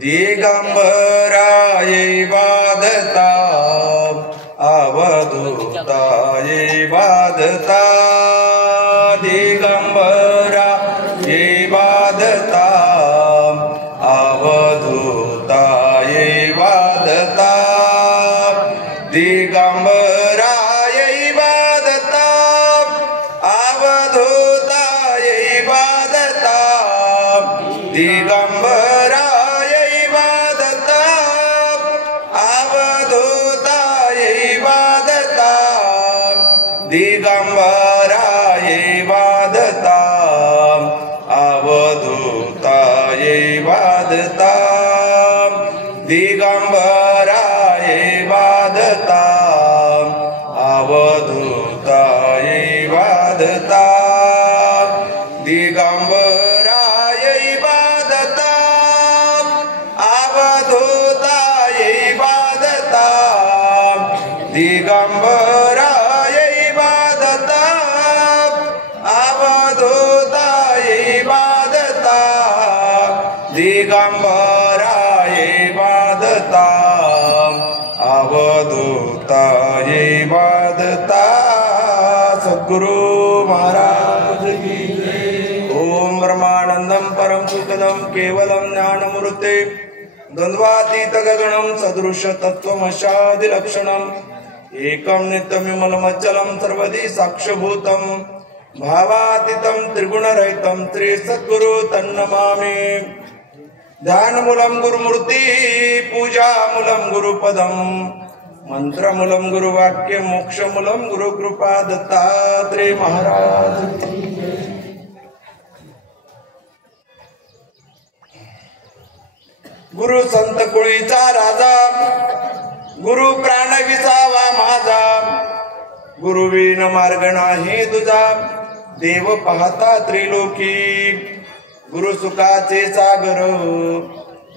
दिगंबरायै वादता अवधूतायै वादता दिगंबरायै वादता अवधूतायै वादता दिगंबरायै वादता अवधूतायै वादता दिगंबरायै वादता अवधूतायै वादता दिगंबरायै वादता अवधूतायै वादता दिगंबरायै वादता अवधूतायै वादता दिगंबरायै वादता अवधूतायै वादता दिगंबरायै वादता अवधूतायै वादता दिगंबरायै वादता अवधूतायै वादता। सद्गुरु महाराज की जय। ओम ब्रह्मानंदम परम सुखदम केवलम ज्ञानमूर्ते द्वंद्वातीत गगनम सदृश तत्वमशादि लक्षणम एकम नित्यमिमलमच्चलम सर्वदी साक्षभूतम भावातीतम त्रिगुणरहितम श्री सद्गुरु तन्नमामि। ध्यानमूलम गुरुमूर्ति पूजामूलम गुरुपदम मंत्रमूलम गुरुवाक्य मोक्षमूलम गुरुकृपा दत्तात्रेय महाराज। गुरु संत कुळीचा राजा गुरु प्राण विसावा माझा गुरुविन मार्ग नाही तुझा देव पाहता त्रिलोकी। गुरु सुखाचे सागर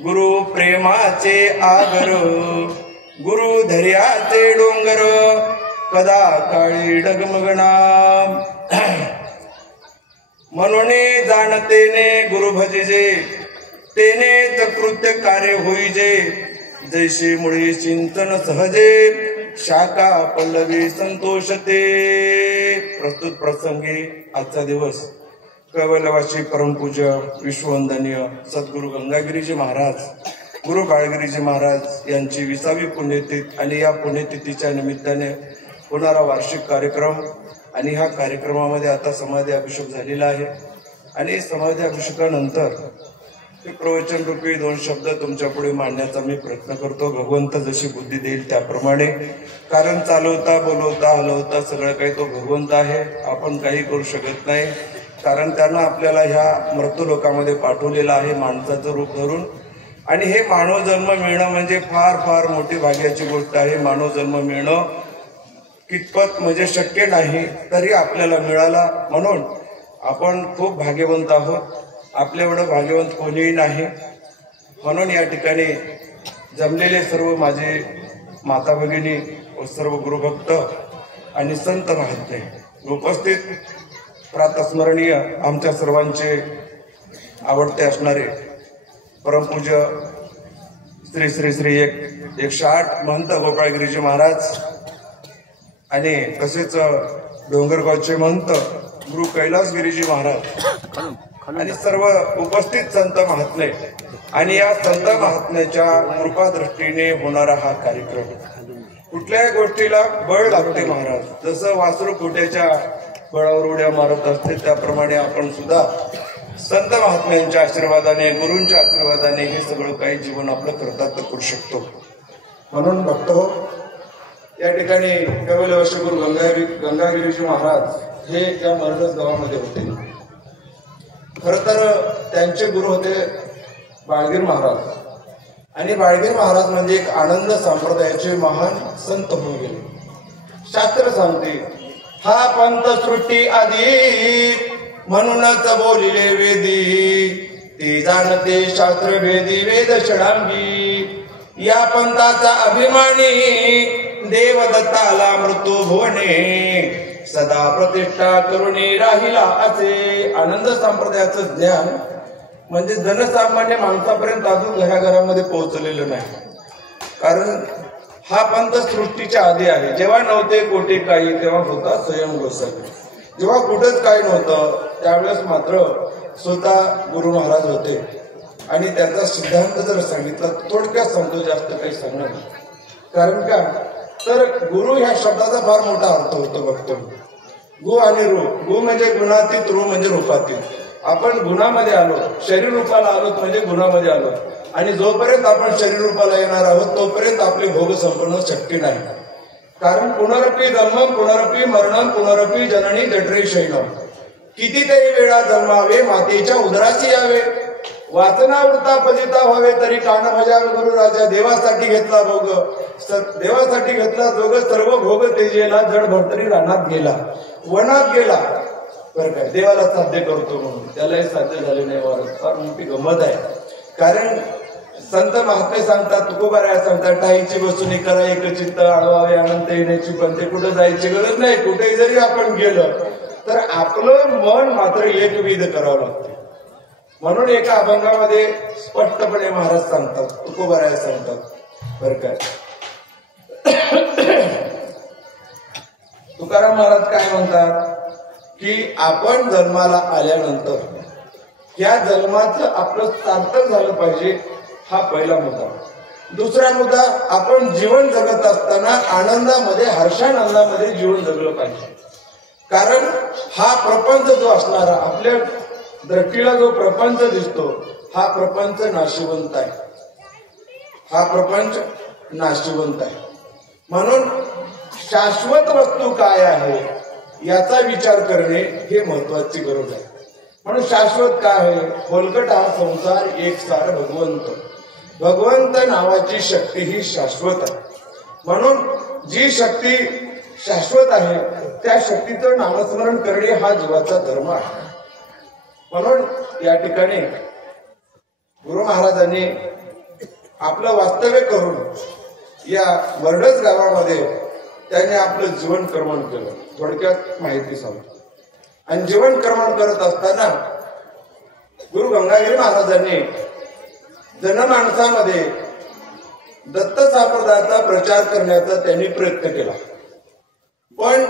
गुरु प्रेमाचे आगर गुरु धैर्याचे डोंगर कदा काळी डगमगना म्हणून जाणतेने गुरु भजिजे तेनेच कृत्य कार्य होईजे जैसे मुळे चिंतन सहजे शाखा पल्लवी संतोषते। प्रस्तुत प्रसंगी आजचा दिवस कैवल्यवासी परमपूज्य विश्ववंदनीय सद्गुरु गंगागिरीजी महाराज गुरु बाळगिरीजी महाराज यांची 20वी पुण्यतिथी आणि या पुण्यतिथीच्या निमित्ताने होणारा वार्षिक कार्यक्रम आणि ह्या कार्यक्रमामध्ये आता समाधी अभिषेक झालेला आहे आणि समाधी अभिषेकानंतर प्रवचन रूपी 2 शब्द तुमच्या पुढे मांडण्याचा मी प्रयत्न करतो भगवंत जशी बुद्धी देईल त्याप्रमाणे। कारण चालवता बोलवता हलवता सगळं काही तो भगवंत आहे, आपण काही करू शकत नाही। कारण त्यांना आपल्याला ह्या मृत्यूलोकामध्ये पाठवलेलं आहे माणसाचं रूप धरून आणि हे मानव जन्म मिळणं म्हणजे फार फार मोठी भाग्याची गोष्ट आहे। मानव जन्म मिळणं कितपत म्हणजे शक्य नाही तरी आपल्याला मिळाला म्हणून आपण खूप भाग्यवंत आहोत। आपल्या एवढं भाग्यवंत कोणीही नाही म्हणून या ठिकाणी जमलेले सर्व माझे माता भगिनी व सर्व गुरुभक्त आणि संत महात्मे उपस्थित प्रातस्मरणीय आमच्या सर्वांचे आवडते असणारे परमपूज्य श्री श्री श्री 108 महंत गोपाळगिरीजी महाराज आणि तसेच डोंगरगावचे महंत गुरु कैलासगिरीजी महाराज आणि सर्व उपस्थित संत महात्मे आणि या संत महात्म्याच्या कृपा दृष्टीने होणारा हा कार्यक्रम। कुठल्याही गोष्टीला बळ लागते महाराज, जसं वासरू कुट्याच्या बळावर उड्या मारत असते त्याप्रमाणे आपण सुद्धा संत महात्म्यांच्या आशीर्वादाने गुरूंच्या आशीर्वादाने हे सगळं काही जीवन आपलं कृतार्थ करू शकतो। म्हणून बघतो या ठिकाणी कैवल्यवासी गुरु गंगागिरीजी महाराज हे या मर्दस गावामध्ये होते। खर तर त्यांचे गुरु होते बाळगीर महाराज आणि बाळगीर महाराज म्हणजे एक आनंद संप्रदायाचे महान संत होऊन गेले। शास्त्र सांगते हा पंथ सृष्टी आधी म्हणूनच बोलिले वेदी ते जाणते शास्त्र भेदी वेद षडांगी या पंथाचा अभिमानी देवदत्ताला मृत्यू भुवने सदा प्रतिष्ठा करुणी राहिला असे आनंद संप्रदायाचं ज्ञान म्हणजे जनसामान्य माणसापर्यंत अजून घराघरामध्ये पोहोचलेलं नाही. कारण हा पंथ सृष्टीच्या आधी आहे. जेव्हा नव्हते कोटी काही तेव्हा होता स्वयं गोसावी. जेव्हा कुठंच काही नव्हतं त्यावेळेस मात्र स्वतः गुरु महाराज होते. आणि त्याचा सिद्धांत जर सांगितला थोडक्यात सांगतो, जास्त काही सांगणार नाही. कारण का तर गुरु ह्या शब्दाचा फार मोठा अर्थ होतो बघतो. गु आणि रू. गु म्हणजे गुणातीत, रू म्हणजे रूपातीत. आपण गुणामध्ये आलो, शरीर रूपाला आलो म्हणजे गुणामध्ये आलो. आणि जोपर्यंत आपण शरीर रूपाला येणार आहोत तोपर्यंत आपले भोग संपन्न शक्य नाही. कारण पुनरपी जन्म पुनरपी मरण पुनरपी जननी जठरे शयनम. कितीतरी वेळा जन्मावे मातेच्या उदराशी यावे. वाचनावृता पतिता व्हावे तरी कान भजावे गुरु राजा. देवासाठी घेतला भोग, देवासाठी घेतला जोग. सर्व भोग तेजेला जड भरतरी रानात गेला, वनात गेला. बरं काय देवाला साध्य करतो म्हणून त्यालाही साध्य झाले नाही. फार मोठी गंमत आहे. कारण संत महात्मे सांगतात, तुकोबाराया सांगतात, टाईची बसून करा एक चित्त आळवावे अनंत येण्याची पंथे. कुठं जायची गरज नाही. कुठेही जरी आपण गेलं तर आपलं मन मात्र एकविध करावं लागतं. म्हणून एका अभंगामध्ये स्पष्टपणे महाराज सांगतात, तुकोबाराया सांगतात, बरं काय तुकाराम महाराज काय म्हणतात की आपण जन्माला आल्यानंतर या जन्माचं आपलं सार्थक झालं पाहिजे. हा पहिला मुद्दा. दुसरा मुद्दा, आपण जीवन जगत असताना आनंदामध्ये हर्षानंदामध्ये जीवन जगलं पाहिजे. कारण हा प्रपंच जो असणारा आपल्या दृष्टीला जो प्रपंच दिसतो हा प्रपंच नाशिवंत आहे. हा प्रपंच नाशिवंत आहे. म्हणून शाश्वत वस्तू काय आहे याचा विचार करणे हे महत्वाची गरज आहे. म्हणून शाश्वत काय आहे? खोलकट हा संसार एकसार भगवंत. भगवंत नावाची शक्ती ही शाश्वत आहे. म्हणून जी शक्ती शाश्वत आहे त्या शक्तीचं नामस्मरण करणे हा जीवाचा धर्म आहे. म्हणून या ठिकाणी गुरु महाराजांनी आपलं वास्तव्य करून या वर्डस गावामध्ये त्यांनी आपलं जीवन कर्मण केलं. थोडक्यात माहिती सांगतो. आणि जीवन कर्मण करत असताना गुरु गंगागिरी महाराजांनी जनमानसामध्ये दत्त संप्रदायाचा प्रचार करण्याचा त्यांनी प्रयत्न केला. पण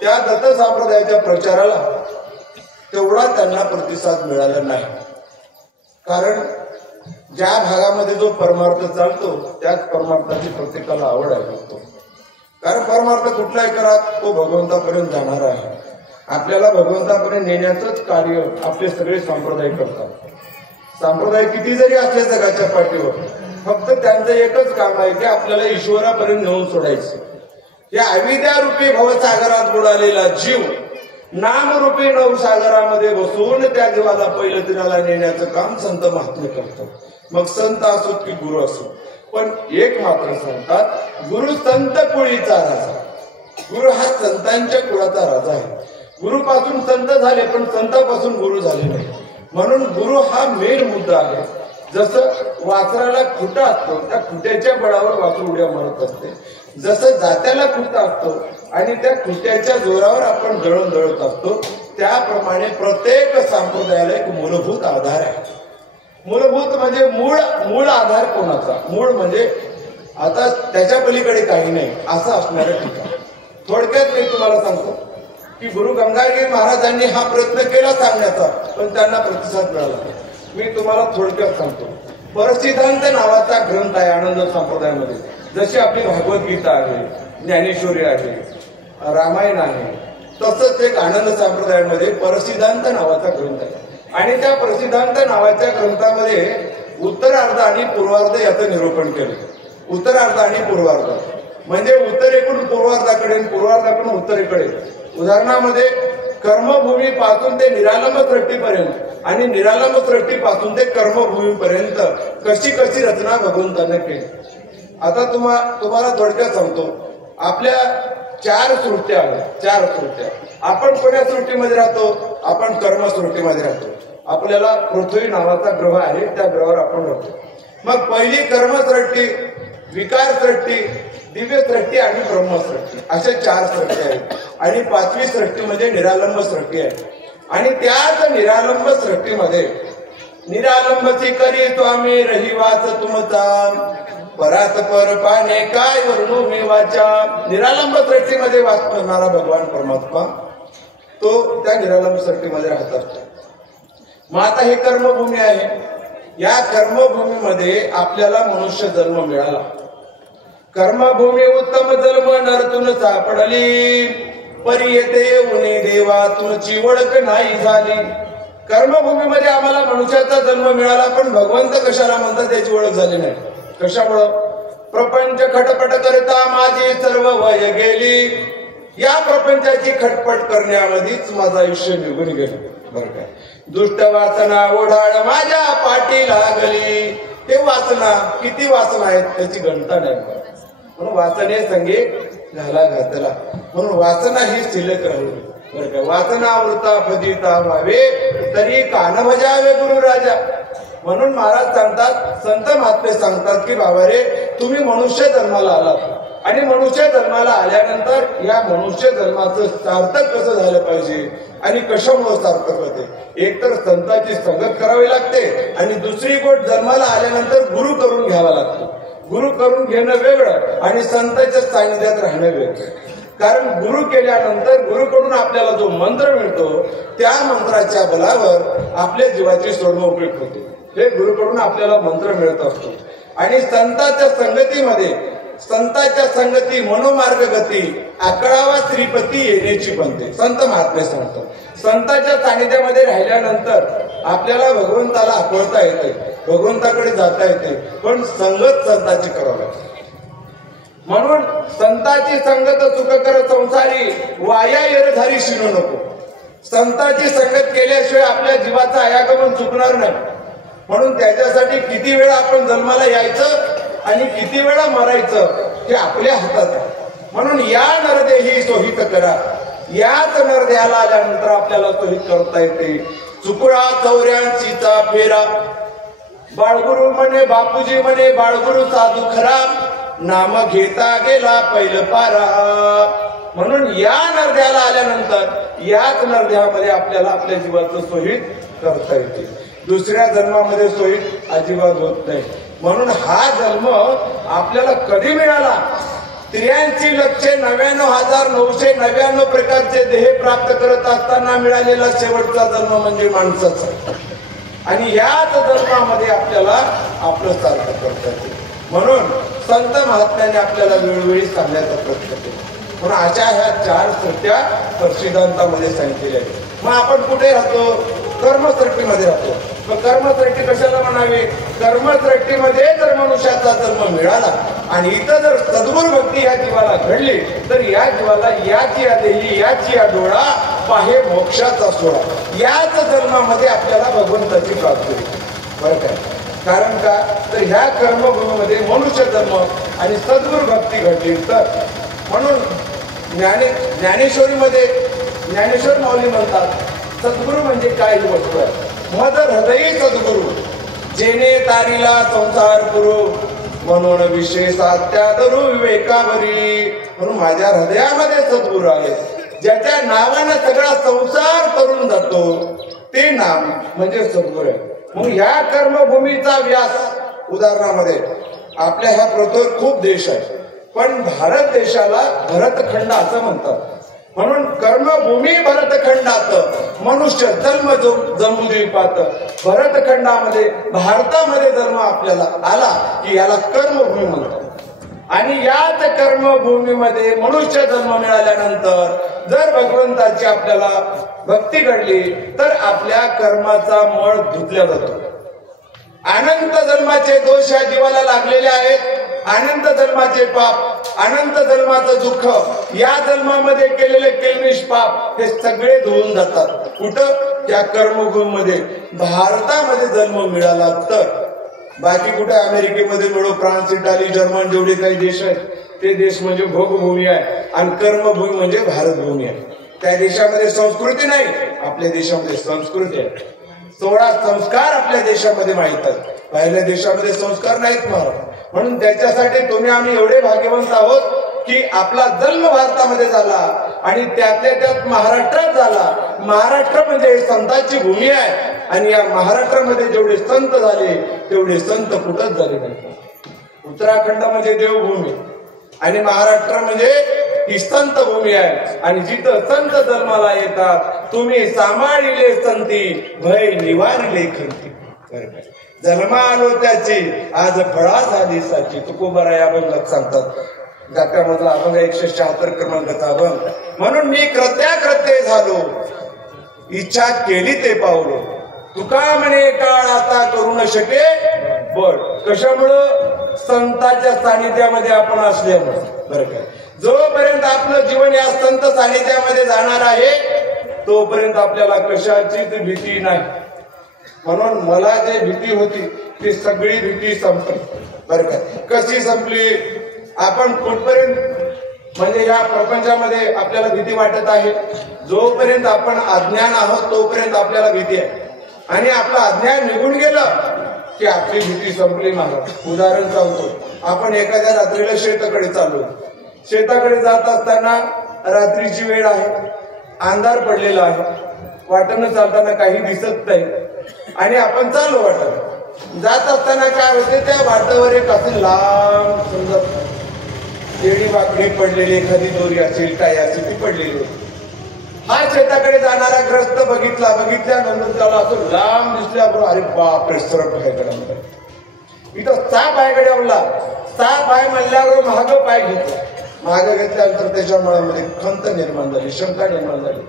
त्या दत्त संप्रदायाच्या प्रचाराला तेवढा त्यांना प्रतिसाद मिळाला नाही. कारण ज्या भागामध्ये जो परमार्थ चालतो त्याच परमार्थाची प्रत्येकाला आवड आहे. कारण परमार्थ कुठलाही करा तो भगवंतापर्यंत जाणार आहे. आपल्याला भगवंतापर्यंत नेण्याचंच कार्य आपले सगळे संप्रदाय करतात. संप्रदाय किती जरी असले जगाच्या पाठीवर, फक्त त्यांचं एकच काम आहे की आपल्याला ईश्वरापर्यंत नेऊन सोडायचं. या अविद्यारूपी भवसागरात बुडालेला जीव नामरूपी नवसागरामध्ये बसून त्या जीवाला पहिलं तीराला नेण्याचं काम संत महात्मे करतात. मग संत असोत की गुरु असो. पण एक मात्र सांगतात, गुरु संत कुळीचा राजा. गुरु हा संतांच्या कुळाचा राजा आहे. गुरुपासून संत झाले पण संतापासून गुरु झाले नाही. म्हणून गुरु हा मेन मुद्दा आहे. जसं वासराला खुटा असतो त्या खुट्याच्या बळावर वासरू उड्या मारत असते, जसं जात्याला खुटा असतो आणि त्या खुट्याच्या जोरावर आपण दळण दळत असतो, त्याप्रमाणे प्रत्येक संप्रदायाला एक मूलभूत आधार आहे. मूलभूत म्हणजे मूळ आधार कोणाचा? मूळ म्हणजे आता त्याच्या पलीकडे काही नाही असं असणारं ठिकाण. थोडक्यात मी तुम्हाला सांगतो की गुरु गंगागिरी महाराजांनी हा प्रयत्न केला सांगण्याचा, पण त्यांना प्रतिसाद मिळाला. मी तुम्हाला थोडक्यात सांगतो. परसिद्धांत नावाचा ग्रंथ आहे आनंद संप्रदायामध्ये. जशी आपली भागवद्गीता आहे, ज्ञानेश्वरी आहे, रामायण आहे, तसंच एक आनंद संप्रदायामध्ये परसिद्धांत नावाचा ग्रंथ आहे. आणि त्या परसिद्धांत नावाच्या ग्रंथामध्ये उत्तरार्ध आणि पूर्वार्ध याचं निरूपण केलं. उत्तरार्ध आणि पूर्वार्ध म्हणजे उत्तरेकडून पूर्वार्धाकडे, पूर्वार्धाकडून उत्तरेकडे. उदाहरणामध्ये कर्मभूमीपासून ते निरालंब सृष्टीपर्यंत आणि निरालंब सृष्टीपासून ते कर्मभूमीपर्यंत कशी कशी रचना भगवंताने केली. आता तुम्हाला थोडक्यात सांगतो. आपल्या 4 सृष्ट्या आहेत. 4 सृष्ट्या. आपण कोण्या सृष्टीमध्ये राहतो? आपण कर्मसृष्टीमध्ये राहतो. आपल्याला पृथ्वी नावाचा ग्रह आहे, त्या ग्रहावर आपण राहतो. मग पहिली कर्मसृष्टी, विकार सृष्टी, दिव्य सृष्टी आणि ब्रह्मसृष्टी अशा 4 सृष्टी आहेत. आणि 5वी सृष्टी म्हणजे निरालंब सृष्टी आहे. आणि त्याच निरालंब सृष्टीमध्ये निरालंबची करी स्वामी रहिवास तुमचा परात पर पाने काय वर्णू मी वाचा. निरालंब सृष्टीमध्ये वास करणारा भगवान परमात्मा तो त्या निरालंब सृष्टीमध्ये राहत असतो. मग आता हे कर्मभूमी आहे. या कर्मभूमीमध्ये आपल्याला मनुष्य जन्म मिळाला. कर्मभूमी उत्तम जन्म नरतून सापडली परी येते उनी देवा तुमची ओळख नाही झाली. कर्मभूमीमध्ये आम्हाला मनुष्याचा जन्म मिळाला पण भगवंत कशाला म्हणतात त्याची ओळख झाली नाही. कशामुळं? प्रपंच खटपट करता माझी सर्व वय गेली. या प्रपंचाची खटपट करण्यामध्येच माझं आयुष्य निघून गेलं. बरं काय? दुष्ट वासना ओढाळ माझ्या पाठी लागली. ते वासना किती वासना आहेत त्याची गणता नाही. म्हणून वासने संगे घाला घातला. म्हणून वासना ही शिल्लक राहील. बरं काय? वासना अमृता फजिता व्हावे तरी कान भजावे गुरु राजा. म्हणून महाराज सांगतात, संत महात्मे सांगतात की बाबा रे तुम्ही मनुष्य जन्माला आलात आणि मनुष्य जन्माला आल्यानंतर या मनुष्य जन्माचं सार्थक कसं झालं पाहिजे आणि कशामुळे सार्थक होते. एक तर संतांची संगत करावी लागते आणि दुसरी गोष्ट जन्माला आल्यानंतर गुरु करून घ्यावा लागतो. गुरु करून घेणं वेगळं आणि संतांच्या सानिध्यात राहणं वेगळं. कारण गुरु केल्यानंतर गुरुकडून आपल्याला जो मंत्र मिळतो त्या मंत्राच्या बलावर आपल्या जीवाची सोडमोकळीक होते. हे गुरुकडून आपल्याला मंत्र मिळत असतो. आणि संतांच्या संगती मनोमार्ग गती आकळावा श्रीपती येण्याची बनते. संत महात्मे सांगतात. संतांच्या सानिध्यामध्ये राहिल्यानंतर आपल्याला भगवंताला आठवता येते, भगवंताकडे जाता येते, पण संगत संतांची करावी लागते. म्हणून संतांची संगत सुखकर संसारी वाया येरधारी शिणू नको. संतांची संगत केल्याशिवाय आपल्या जीवाचं आयागमन चुकणार नाही. म्हणून त्याच्यासाठी किती वेळा आपण जन्माला यायचं आणि किती वेळा मरायचं हे आपल्या हातात आहे. म्हणून या नरदेही सोहित करा. याच नरदेहाला आल्यानंतर आपल्याला सोहित करता येते. चुकळा चौऱ्यांशीचा फेरा बाळगुरु म्हणे बापूजी म्हणे बाळगुरु साधू खरा नाम घेता गेला पहिलं पारा. म्हणून या नरदेहाला आल्यानंतर याच नरदेहामध्ये आपल्याला आपल्या जीवाचं सोहित करता येते. दुसऱ्या जन्मामध्ये सोहित अजिबात होत नाही. म्हणून हा जन्म आपल्याला कधी मिळाला? 83,99,999 प्रकारचे देह प्राप्त करत असताना मिळालेला शेवटचा जन्म म्हणजे माणसाचा. आणि याच जन्मामध्ये आपल्याला आपलं सार्थक करता येते. म्हणून संत महात्म्याने आपल्याला वेळोवेळी सांगण्याचा प्रयत्न केला. म्हणून अशा ह्या 4 सत्या सिद्धांतामध्ये सांगितलेल्या आहेत. मग आपण कुठे राहतो? कर्मसृष्टीमध्ये राहतो. मग कर्मसृष्टी कशाला म्हणावे? कर्मसृष्टीमध्ये जर मनुष्याचा जन्म मिळाला आणि इथं जर सद्गुरु भक्ती या जीवाला घडली तर या जीवाला याची या देही याची या डोळा पाहे मोक्षाचा सोळा. याच जन्मामध्ये आपल्याला भगवंताची प्राप्ती होते. बरं काय? कारण का? तर ह्या कर्मभूमीमध्ये मनुष्य जन्म आणि सद्गुरु भक्ती घडली तर. म्हणून ज्ञानेश्वरीमध्ये ज्ञानेश्वर माऊली म्हणतात सद्गुरु म्हणजे काय ही वस्तू आहे. मद हृदयी सद्गुरु जेने तारीला संसार गुरु म्हणून विशेषात त्या धरू विवेकावरी. म्हणून माझ्या हृदयामध्ये सद्गुरु आहे. ज्याच्या नावानं सगळा संसार तरून जातो ते नाम म्हणजे सद्गुरु आहे. मग ह्या कर्मभूमीचा व्यास उदाहरणामध्ये आपल्या ह्या पृथ्वीवर खूप देश आहे पण भारत देशाला भरतखंड असं म्हणतात. म्हणून कर्मभूमी भरतखंडात मनुष्य जन्म जम्बूद्वीपात भरतखंडामध्ये भारतामध्ये जन्म आपल्याला आला की याला कर्मभूमी म्हणतात. आणि याच कर्मभूमीमध्ये मनुष्य जन्म मिळाल्यानंतर जर भगवंताची आपल्याला भक्ती घडली तर आपल्या कर्माचा मळ धुतला जातो. अनंत जन्माचे दोष या जीवाला लागलेले आहेत. अनंत जन्माचे पाप, अनंत जन्माचं दुःख, या जन्मामध्ये केलेले केलनिश पाप हे सगळे धुवून जातात. कुठं? त्या कर्मभूमीमध्ये भारतामध्ये जन्म मिळाला तर. बाकी कुठे अमेरिकेमध्ये मिळो, फ्रान्स, इटाली, जर्मन जेवढे काही देश आहेत ते देश म्हणजे भोगभूमी आहे आणि कर्मभूमी म्हणजे भारतभूमी आहे. त्या देशामध्ये संस्कृती नाही, आपल्या देशामध्ये संस्कृती आहे. 16 संस्कार आपल्या देशामध्ये माहित आहेत. पहिल्या देशामध्ये संस्कार नाहीत महाराज. म्हणून त्याच्यासाठी तुम्ही आम्ही एवढे भाग्यवंत आहोत की आपला जन्म भारतामध्ये झाला आणि त्यातल्या त्यात महाराष्ट्रात झाला. महाराष्ट्र म्हणजे संतांची भूमी आहे आणि या महाराष्ट्रामध्ये जेवढे संत झाले तेवढे संत कुठंच झाले नाही. उत्तराखंड म्हणजे देवभूमी आणि महाराष्ट्र म्हणजे ही संत भूमी आहे. आणि जिथं संत जन्माला येतात तुम्ही सांभाळिले संती भय निवारिले खंती. जन्मा आलो त्याची आज फळा झाली साची. तुकोबाराय अभंगात सांगतात गात्यामधला अभंग 176 क्रमांकाचा अभंग. म्हणून मी कृत्याकृत्य झालो इच्छा केली ते पावलो. तुका म्हणे काळ आता करू न शके बळ. कशामुळं? संतांच्या सानिध्यामध्ये आपण असल्यामुळे. बरं काय, जोपर्यंत आपलं जीवन या संत सानिध्यामध्ये जाणार आहे तोपर्यंत आपल्याला कशाचीच भीती नाही. म्हणून मला जे भीती होती ती सगळी भीती संपली. बरं काय, कशी संपली? आपण कुठपर्यंत म्हणजे या प्रपंचामध्ये आपल्याला भीती वाटत आहे? जोपर्यंत आपण अज्ञान आहोत तोपर्यंत आपल्याला भीती आहे. आणि आपलं अज्ञान निघून गेलं की आपली भीती संपली. महाराज उदाहरण सांगतो. आपण एखाद्या रात्रीला शेताकडे चाललो. शेताकडे जात असताना रात्रीची वेळ आहे, अंधार पडलेला आहे, वाटेनं चालताना काही दिसत नाही आणि आपण चालू वाटत जात असताना काय होते त्या वाटेवर एक असे लांब समजा केळी बाकडी पडलेली एखादी दोरी असेल काय असेल ती पडलेली होती. हा शेताकडे जाणारा ग्रस्त बघितल्यानंतर त्याला असं लांब दिसल्याबरोबर अरे बापरे सरप आहे कडे. इथं साप आहे कडे म्हणला. साप आहे म्हणल्यावर महाग पाय घेतला. महाग घेतल्यानंतर त्याच्या मनामध्ये खंत निर्माण झाली, शंका निर्माण झाली.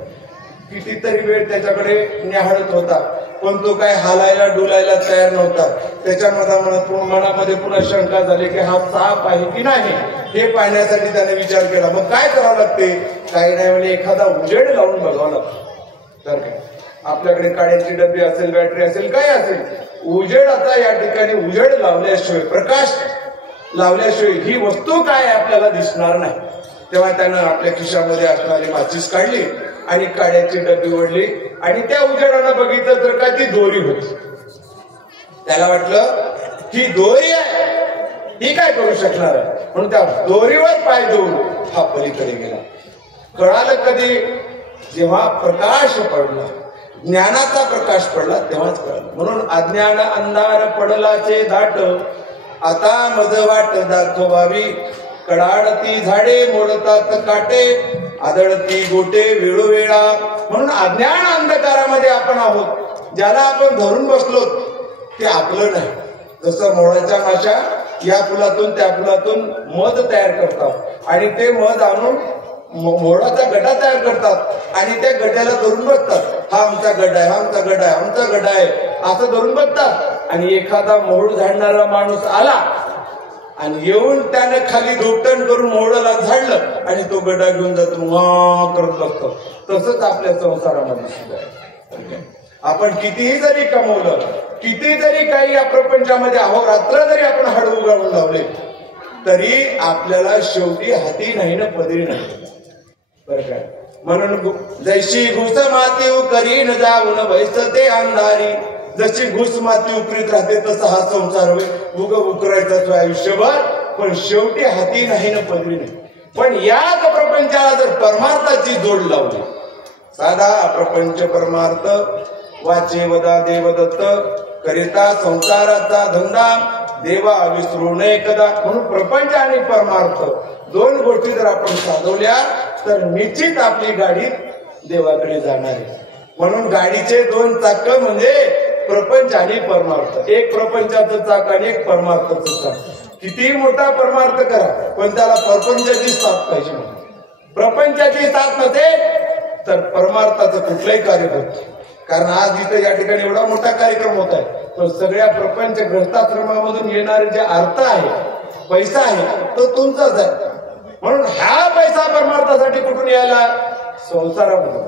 कितीतरी वेळ त्याच्याकडे निहाळत होता पण तो काय हालायला डुलायला तयार नव्हता. त्याच्या मनामध्ये पुन्हा शंका झाली की हा साप आहे की नाही हे पाहण्यासाठी त्याने विचार केला. मग काय करावं लागते? काही नाही म्हणजे एखादा उजेड लावून बघावं लागतं. तर काय आपल्याकडे काड्याची डबी असेल, बॅटरी असेल, काय असेल, उजेड आता या ठिकाणी उजेड लावल्याशिवाय, प्रकाश लावल्याशिवाय ही वस्तू काय आपल्याला दिसणार नाही. तेव्हा त्यानं आपल्या खिशामध्ये असणारी माचीस काढली आणि काड्याची डबी ओढली आणि त्या उजेडानं बघितलं तर काय ती दोरी होती. त्याला वाटलं ही दोरी आहे, ही काय करू शकणार आहे, म्हणून त्या दोरीवर पाय देऊन हा पलीकडे गेला. कळालं कधी? जेव्हा प्रकाश पडला, ज्ञानाचा प्रकाश पडला तेव्हाच कळालं. म्हणून अज्ञान अंधार पडलाचे दाट आता मज वाट दाखवावी. कडाडती झाडे मोडतात काटे आदळती गोटे वेळोवेळा. म्हणून अज्ञान अंधकारामध्ये आपण आहोत. ज्याला आपण धरून बसलो ते आपलं नाही. जसं मोळाच्या माशा या फुलातून त्या फुलातून मध तयार करतात आणि ते मध आणून मोळाचा गड्डा तयार करतात आणि त्या गड्ड्याला धरून बसतात. हा आमचा गड्डा आहे, हा आमचा गड्डा आहे, आमचा गड्डा आहे असं धरून बसतात. आणि एखादा मोहळ झाडणारा माणूस आला आणि येऊन त्याने खाली धोपटण करून मोहळाला झाडलं आणि तो गड्डा घेऊन जातो करत बसतो. तसंच आपल्या संसारामध्ये सुद्धा आहे. आपण कितीही जरी कमवलं, किती जरी काही या प्रपंचामध्ये अहोरात्र जरी आपण हाड उगाळून लावले तरी आपल्याला शेवटी हाती नाही ना पदरी नाही. बरं काय, म्हणून जैशी घुस माती करीन जाऊन बैसते अंधारी. जशी घुस माती उकरीत राहते तसा हा संसार होय. उग उकरायचा तो आयुष्यभर पण शेवटी हाती नाही ना पदरी नाही. पण याच प्रपंचाला जर परमार्थाची जोड लावली, साधा प्रपंच परमार्थ वाचे वदा देवदत्त करिता संसाराचा धंदा देवा विसरू नये कदा. म्हणून प्रपंच आणि परमार्थ दोन गोष्टी जर आपण साधवल्या तर निश्चित आपली गाडी देवाकडे जाणार आहे. म्हणून गाडीचे दोन चाक म्हणजे प्रपंच आणि परमार्थ. एक प्रपंचाचं चाक आणि एक परमार्थाचं चाक. कितीही मोठा परमार्थ करा पण त्याला प्रपंचाची साथ पाहिजे. प्रपंचाची साथ नसेल तर परमार्थाचं कुठलंही कार्य होत. कारण आज इथं या ठिकाणी एवढा मोठा कार्यक्रम होत आहे पण सगळ्या प्रपंच ग्रस्ताश्रमामधून येणारे जे अर्थ आहे, पैसा आहे तो तुमचाच आहे. म्हणून हा पैसा परमार्थासाठी कुठून यायला? संसारामधून,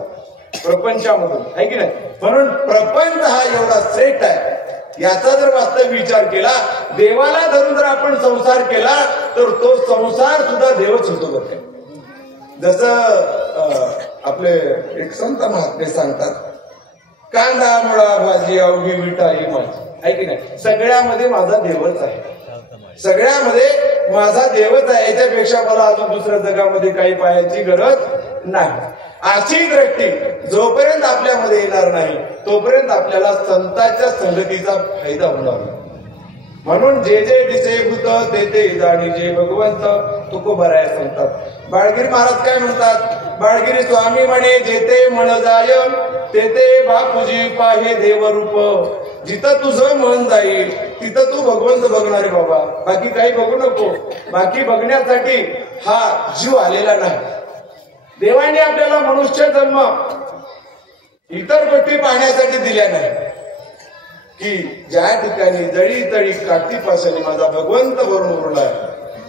प्रपंचामधून, आहे की नाही. म्हणून प्रपंच हा एवढा श्रेष्ठ आहे याचा जर वास्तव विचार केला, देवाला धरून जर आपण संसार केला तर तो संसार सुद्धा देवच होतो. बघा जसं आपले एक संत महात्मे सांगतात, कांदा मुळा भाजी अवघी मिठाई माझी, आहे की नाही. सगळ्यामध्ये माझा देवच आहे, सगळ्यामध्ये माझा देवच आहे. याच्यापेक्षा मला अजून दुसऱ्या जगामध्ये काही पाहायची गरज नाही. अशी दृष्टी जोपर्यंत आपल्यामध्ये येणार नाही तोपर्यंत आपल्याला संतांच्या संगतीचा फायदा होणार नाही. म्हणून जे जे दिसे भूत ते ते जाणी जे भगवंत तुकोबराय सांगतात. बाळगिरी महाराज काय म्हणतात? बाळगिरी स्वामी म्हणे जेते मन जाय तेथे बापूजी पाहे देवरूप. जिथं तुझं मन जाईल तिथं तू भगवंत बघणार आहे बाबा. बाकी काही बघू नको. बाकी बघण्यासाठी हा जीव आलेला नाही. देवाने आपल्याला मनुष्य जन्म इतर गोष्टी पाहण्यासाठी दिल्या नाही की ज्या ठिकाणी जळी तळी काठीपासून माझा भगवंत भरून उरलाय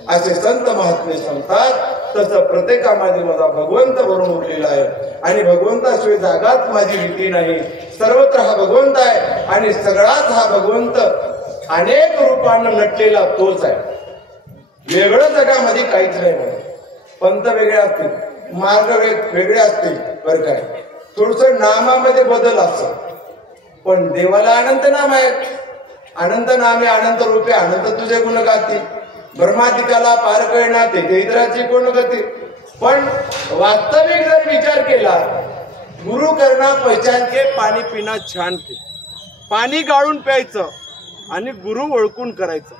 असे संत महात्मे सांगतात. तसं प्रत्येकामध्ये माझा भगवंत भरून उरलेला आहे आणि भगवंताशिवाय जागाच माझी भीती नाही. सर्वत्र हा भगवंत आहे आणि सगळाच हा भगवंत अनेक रूपांना नटलेला तोच आहे. वेगळं जगामध्ये काहीच नाही. पंत वेगळे असतील, मार्ग वेगळे असतील, बरं काय थोडस नामामध्ये बदल असतो पण देवाला अनंत नाम आहे. अनंत नामे अनंत रूपे अनंत तुझे गुण गाती. ब्रह्मादिकाला पार कळणार ते इंद्राची कोण गती. पण वास्तविक जर विचार केला गुरु करना पहचान के पाणी पिना छान के. पाणी गाळून प्यायचं आणि गुरु ओळखून करायचं.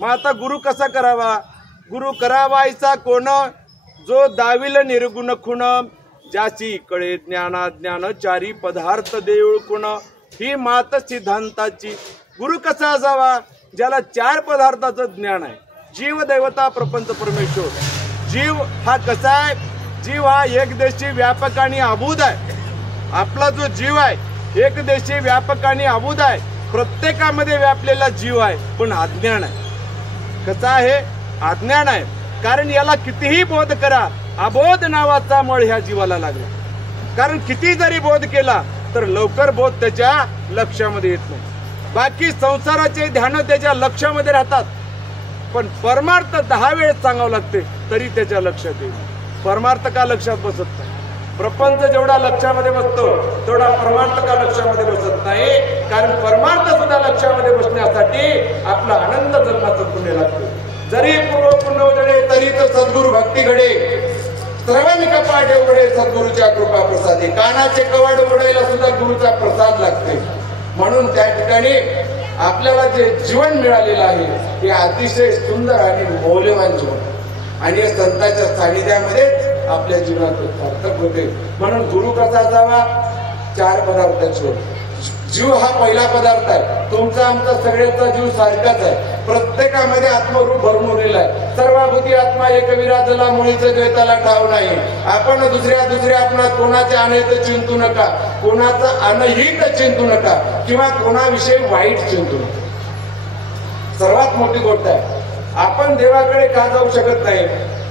मग आता गुरु कसा करावा? गुरु करावायचा कोण? जो दाविल निर्गुण खुण ज्याची कळे ज्ञाना ज्ञानचारी पदार्थ दे ओळखून ही मात सिद्धांताची. गुरु कसा असावा? ज्याला 4 पदार्थाचं ज्ञान आहे. जीव देवता प्रपंच परमेश्वर. जीव हा कसा आहे? जीव हा एकदेशी व्यापक आणि अबूद आहे. आपला जो जीव आहे एकदेशी व्यापक आणि अबूद आहे. प्रत्येकामध्ये व्यापलेला जीव आहे पण अज्ञान आहे. कसा आहे? अज्ञान आहे. कारण याला कितीही बोध करा अबोध नावाचा मळ ह्या जीवाला लागला. कारण किती जरी बोध केला तर लवकर बोध त्याच्या लक्षामध्ये येत नाही. बाकी संसाराचे ध्यान त्याच्या लक्षामध्ये राहतात पण परमार्थ 10 वेळेस सांगावं लागते तरी त्याच्या लक्षात येईल. परमार्थ का लक्षात बसत नाही? प्रपंच जेवढा लक्षामध्ये बसतो तेवढा परमार्थ का लक्षामध्ये बसत नाही? कारण परमार्थ सुद्धा लक्षामध्ये बसण्यासाठी आपला आनंद जन्माचं पुण्य लागतो. जरी पूर्व पुण्य घडे तरी तर सद्गुरु भक्ती घडे. श्रवण कपाट उघडे सद्गुरूच्या कृपा प्रसादे. कानाचे कवाड उघडायला सुद्धा गुरुचा प्रसाद लागते. म्हणून त्या ठिकाणी आपल्याला जे जीवन मिळालेलं आहे हे अतिशय सुंदर आणि मौल्यवान जीवन आणि संतांच्या सानिध्यामध्ये आपल्या जीवनात सार्थक होते. म्हणून गुरु कसा असावा? 4 पदार्थाचे. जीव हा पहिला पदार्थ आहे. तुमचा आमचा सगळ्याचा जीव सारखाच आहे. प्रत्येकामध्ये आत्मरूप भरून उरलेला आहे. सर्वाभूती आत्मा एक विराजला मुळीच द्वैताला ठाव नाही. आपण दुसऱ्या आपणात कोणाचे अनहित चिंतू नका, कोणाचा अनहित चिंतू नका किंवा कोणाविषयी वाईट चिंतू नका. सर्वात मोठी गोष्ट आहे आपण देवाकडे का जाऊ शकत नाही?